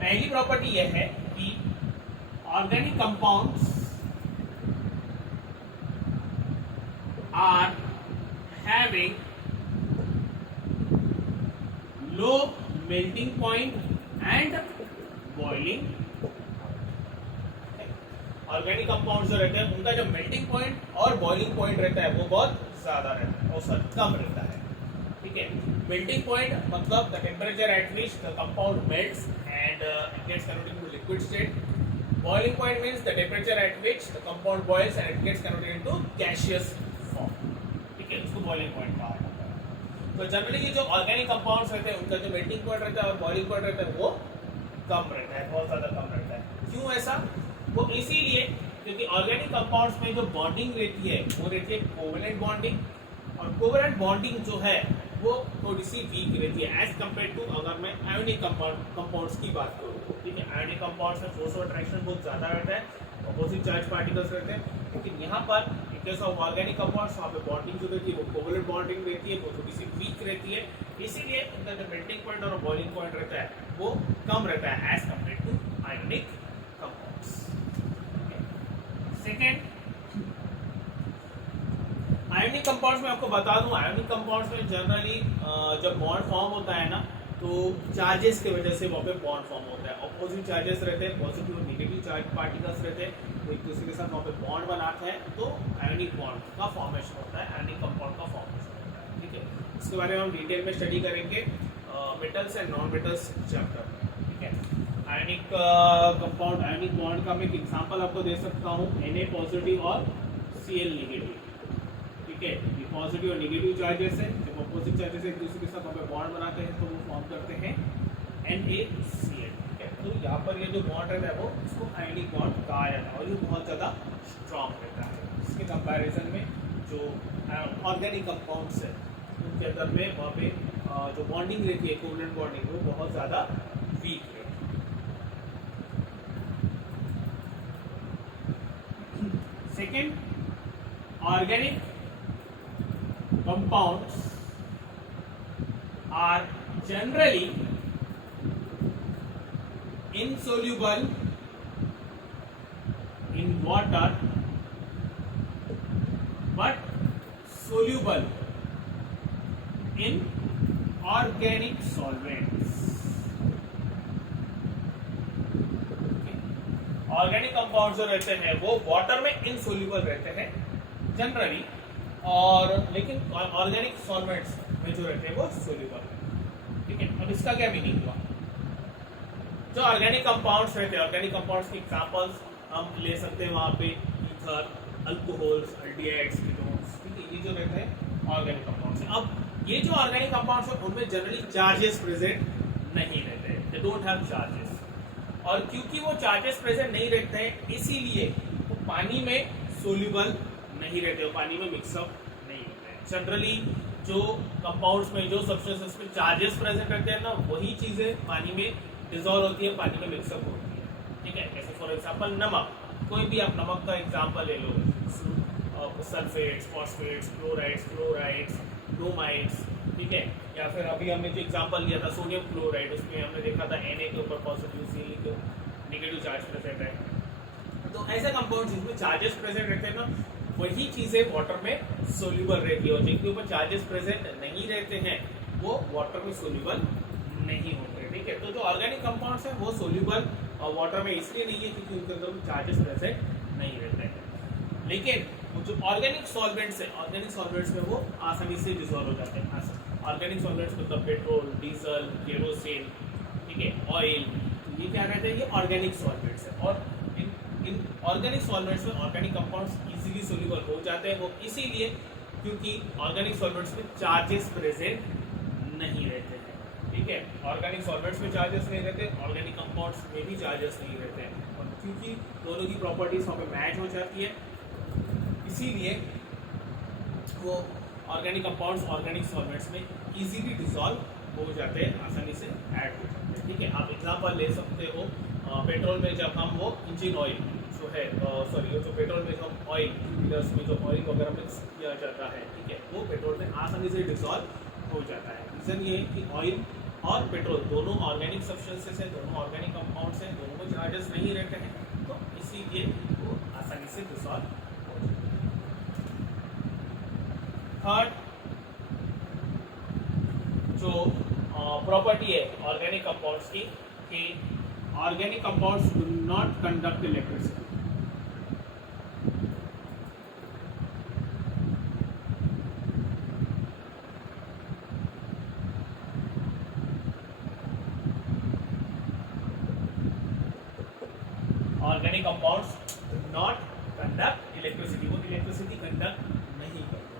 पहली प्रॉपर्टी यह है कि organic compounds are having low melting point and boiling. Organic compound जो रहते हैं उनका जो मेल्टिंग पॉइंट और बॉइलिंग पॉइंट रहता है वो बहुत ज्यादा रहता है, और कम रहता है। ठीक है, मेल्टिंग पॉइंट मतलब the temperature at which the compound melts and it gets converted into liquid state. Boiling point means the temperature at which the compound boils and it gets converted into gaseous form. ठीक है, उसको boiling point कहा जाता है। तो generally ये जो organic compounds रहते हैं उनका जो मेल्टिंग पॉइंट रहता है और बॉइलिंग पॉइंट रहता है वो कम रहता है, बहुत ज्यादा कम रहता है। क्यों ऐसा? वो इसीलिए क्योंकि ऑर्गेनिक कंपाउंड्स में जो बॉन्डिंग रहती है वो रहती है कोवेलेंट बॉन्डिंग, और कोवेलेंट बॉन्डिंग जो है वो थोड़ी सी वीक रहती है एज कम्पेयर टू अगर मैं आयोनिक कंपाउंड्स की बात करूँ। ठीक है, आयोनिक कंपाउंड्स में फोर्स ऑफ अट्रैक्शन बहुत ज़्यादा रहता है, अपोजिट चार्ज पार्टिकल्स रहते हैं, लेकिन यहाँ पर इन केस ऑफ ऑर्गेनिक कंपाउंड्स वहाँ पे बॉन्डिंग जो रहती है वो कोवेलेंट बॉन्डिंग रहती है, वो थोड़ी सी वीक रहती है, इसीलिए उनका जो मेल्टिंग पॉइंट और बॉइलिंग पॉइंट रहता है वो कम रहता है as compare to ionic compounds. Second, ionic compounds में आपको बता दूं, आयोनिक कंपाउंड्स में जनरली जब बॉन्ड फॉर्म होता है ना तो चार्जेस की वजह से वहाँ पे बॉन्ड फॉर्म होता है, ऑपोजिट चार्जेस रहते हैं, पॉजिटिव और नेगेटिव चार्ज पार्टिकल्स रहते हैं, तो एक दूसरे के साथ वहाँ पे बॉन्ड बनाते हैं, तो आयोनिक बॉन्ड का फॉर्मेशन होता है, आयोनिक कंपाउंड का फॉर्मेशन होता है। ठीक है, इसके बारे में हम डिटेल में स्टडी करेंगे metals and non metals chapter में। ठीक है, आयोनिक कंपाउंड, आयोनिक बॉन्ड का मैं एक एग्जांपल आपको दे सकता हूँ, Na पॉजिटिव और Cl नेगेटिव। ठीक है, ये पॉजिटिव और नेगेटिव चार्जेस हैं, जब अपोजिट चार्जेस एक दूसरे के साथ वहाँ पे बॉन्ड बनाते हैं तो वो फॉर्म करते हैं NaCl। ठीक है, तो यहाँ पर ये जो बॉन्ड रहता है वो इसको आयोनिक बॉन्ड कहा जाता है, और ये बहुत ज़्यादा स्ट्रॉन्ग रहता है। इसके कंपैरिजन में जो ऑर्गेनिक कंपाउंड्स है उनके अंदर में वहाँ पे जो बॉन्डिंग रहती है, कोवेलेंट बॉन्डिंग, वो बहुत ज़्यादा वीक है। Second, organic compounds are generally insoluble in water but soluble in organic solvents। Organic compound जो रहते हैं वो वाटर में इनसोल्यूबल रहते हैं जनरली, और लेकिन ऑर्गेनिक सॉल्वेंट्स में जो रहते हैं वो सोल्यूबल है। ठीक है, अब इसका क्या मीनिंग हुआ? जो ऑर्गेनिक कंपाउंड्स रहते हैं, ऑर्गेनिक कंपाउंड्स की एग्जांपल्स हम ले सकते हैं वहाँ पे ईथर, अल्कोहल्स, एल्डिहाइड्स, कीटोन्स। ठीक है, ये जो रहते हैं ऑर्गेनिक कंपाउंड्स। अब ये जो ऑर्गेनिक कंपाउंड्स हैं उनमें जनरली चार्जेस प्रेजेंट नहीं रहते, दे डोंट हैव चार्जेस, और क्योंकि वो चार्जेस प्रेजेंट नहीं रहते हैं इसीलिए वो पानी में सोल्यूबल नहीं रहते, वो पानी में मिक्सअप नहीं होते हैं। जनरली जो कंपाउंड्स में जो सब्सटेंसेस में चार्जेस प्रेजेंट रहते हैं ना वही चीज़ें पानी में डिजॉल्व होती है, पानी में मिक्सअप होती है। ठीक है, जैसे फॉर एग्जांपल नमक, कोई भी आप नमक का एग्जांपल ले लो, sulphates, phosphates, chlorides, fluorides, bromides. ठीक है, या फिर अभी हमने जो एग्जांपल लिया था सोडियम क्लोराइड, उसमें हमने देखा था Na के ऊपर पॉजिटिव, Cl के नेगेटिव चार्ज प्रेजेंट है। तो ऐसे कंपाउंड जिसमें चार्जेस प्रेजेंट रहते हैं ना वही चीजें वाटर में सोल्यूबल रहती है, और जिनके ऊपर चार्जेस प्रेजेंट नहीं रहते हैं वो वाटर में सोल्यूबल नहीं होते। ठीक है, तो जो ऑर्गेनिक कंपाउंड्स हैं वो सोल्यूबल और वाटर में इसलिए नहीं है क्योंकि उनके अंदर चार्जेस प्रेजेंट नहीं रहते हैं, लेकिन जो ऑर्गेनिक सॉल्वेंट्स है, ऑर्गेनिक सॉल्वेंट्स में वो आसानी से डिसॉल्व हो जाते हैं। ऑर्गेनिक सॉल्वेंट्स मतलब पेट्रोल, डीजल, केरोसिन, ठीक है, ऑयल, ये क्या रहते हैं? ये ऑर्गेनिक सॉल्वेंट्स है, और इन ऑर्गेनिक सॉल्वेंट्स में ऑर्गेनिक कंपाउंड्स इजीली सोल्यूबल हो जाते हैं, वो इसीलिए क्योंकि ऑर्गेनिक सॉल्वेंट्स में चार्जेस प्रेजेंट नहीं रहते हैं। ठीक है, ऑर्गेनिक सॉल्वेंट्स में चार्जेस नहीं रहते, ऑर्गेनिक कंपाउंड्स में भी चार्जेस नहीं रहते हैं, और क्योंकि दोनों की प्रॉपर्टीज वहाँ पे मैच हो जाती है इसीलिए वो ऑर्गेनिक कंपाउंड्स ऑर्गेनिक सॉल्वेंट्स में इजीली डिसॉल्व हो जाते हैं, आसानी से ऐड हो जाते हैं। ठीक है, आप एग्जांपल ले सकते हो पेट्रोल में जब हम वो इंजन ऑयल जो है जो पेट्रोल में जो हम ऑयल व्हीलर्स में जो ऑयल वगैरह मिक्स किया जाता है, ठीक है, वो पेट्रोल में आसानी से डिसॉल्व हो जाता है। रीज़न ये है कि ऑयल और पेट्रोल दोनों ऑर्गेनिक सब्सटेंसेस हैं, दोनों ऑर्गेनिक कंपाउंड्स हैं, दोनों में चार्जेस नहीं रहते हैं, तो सोच लीजिए वो आसानी से डिसॉल्व हो जाए। थर्ड जो प्रॉपर्टी है ऑर्गेनिक कंपाउंड्स की कि organic compounds do not conduct electricity. Organic compounds do not conduct electricity, वो इलेक्ट्रिसिटी कंडक्ट नहीं करते।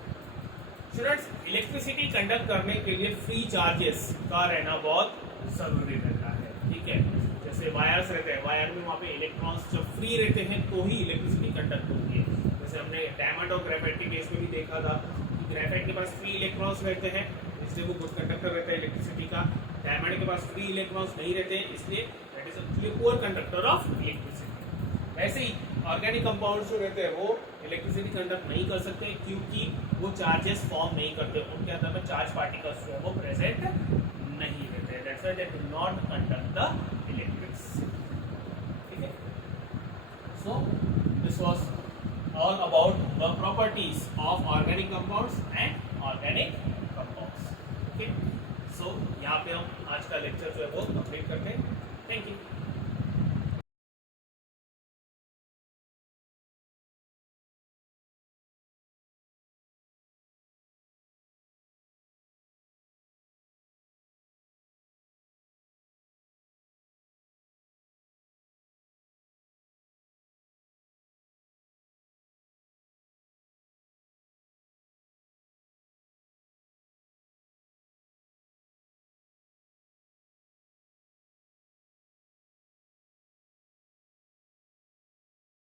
स्टूडेंट्स, इलेक्ट्रिसिटी कंडक्ट करने के लिए फ्री चार्जेस का रहना बहुत जरूरी रहता है, ठीक है। जैसे वायर्स रहते हैं, वायर में वहाँ पे इलेक्ट्रॉन्स जब फ्री रहते हैं तो ही इलेक्ट्रिसिटी कंडक्ट होती है। जैसे हमने डायमंड और ग्रेफाइट के केस में भी देखा था कि ग्रेफाइट के पास फ्री इलेक्ट्रॉन्स रहते हैं इसलिए वो गुड कंडक्टर रहता है इलेक्ट्रिसिटी का। डायमंड के पास फ्री इलेक्ट्रॉन्स नहीं रहते हैं इसलिए that is a poor conductor of electricity. ऐसे ही ऑर्गेनिक कंपाउंड्स जो रहते हैं वो इलेक्ट्रिसिटी कंडक्ट नहीं कर सकते क्योंकि वो चार्जेस फॉर्म नहीं करते, उनके अंदर में चार्ज पार्टिकल्स जो है वो प्रेजेंट नहीं रहते। That's why they do not conduct the electricity, ठीक है। So this was all about the properties of organic compounds and organic compounds, okay. So यहाँ पे हम आज का लेक्चर जो है वो कंप्लीट करते हैं। Thank you.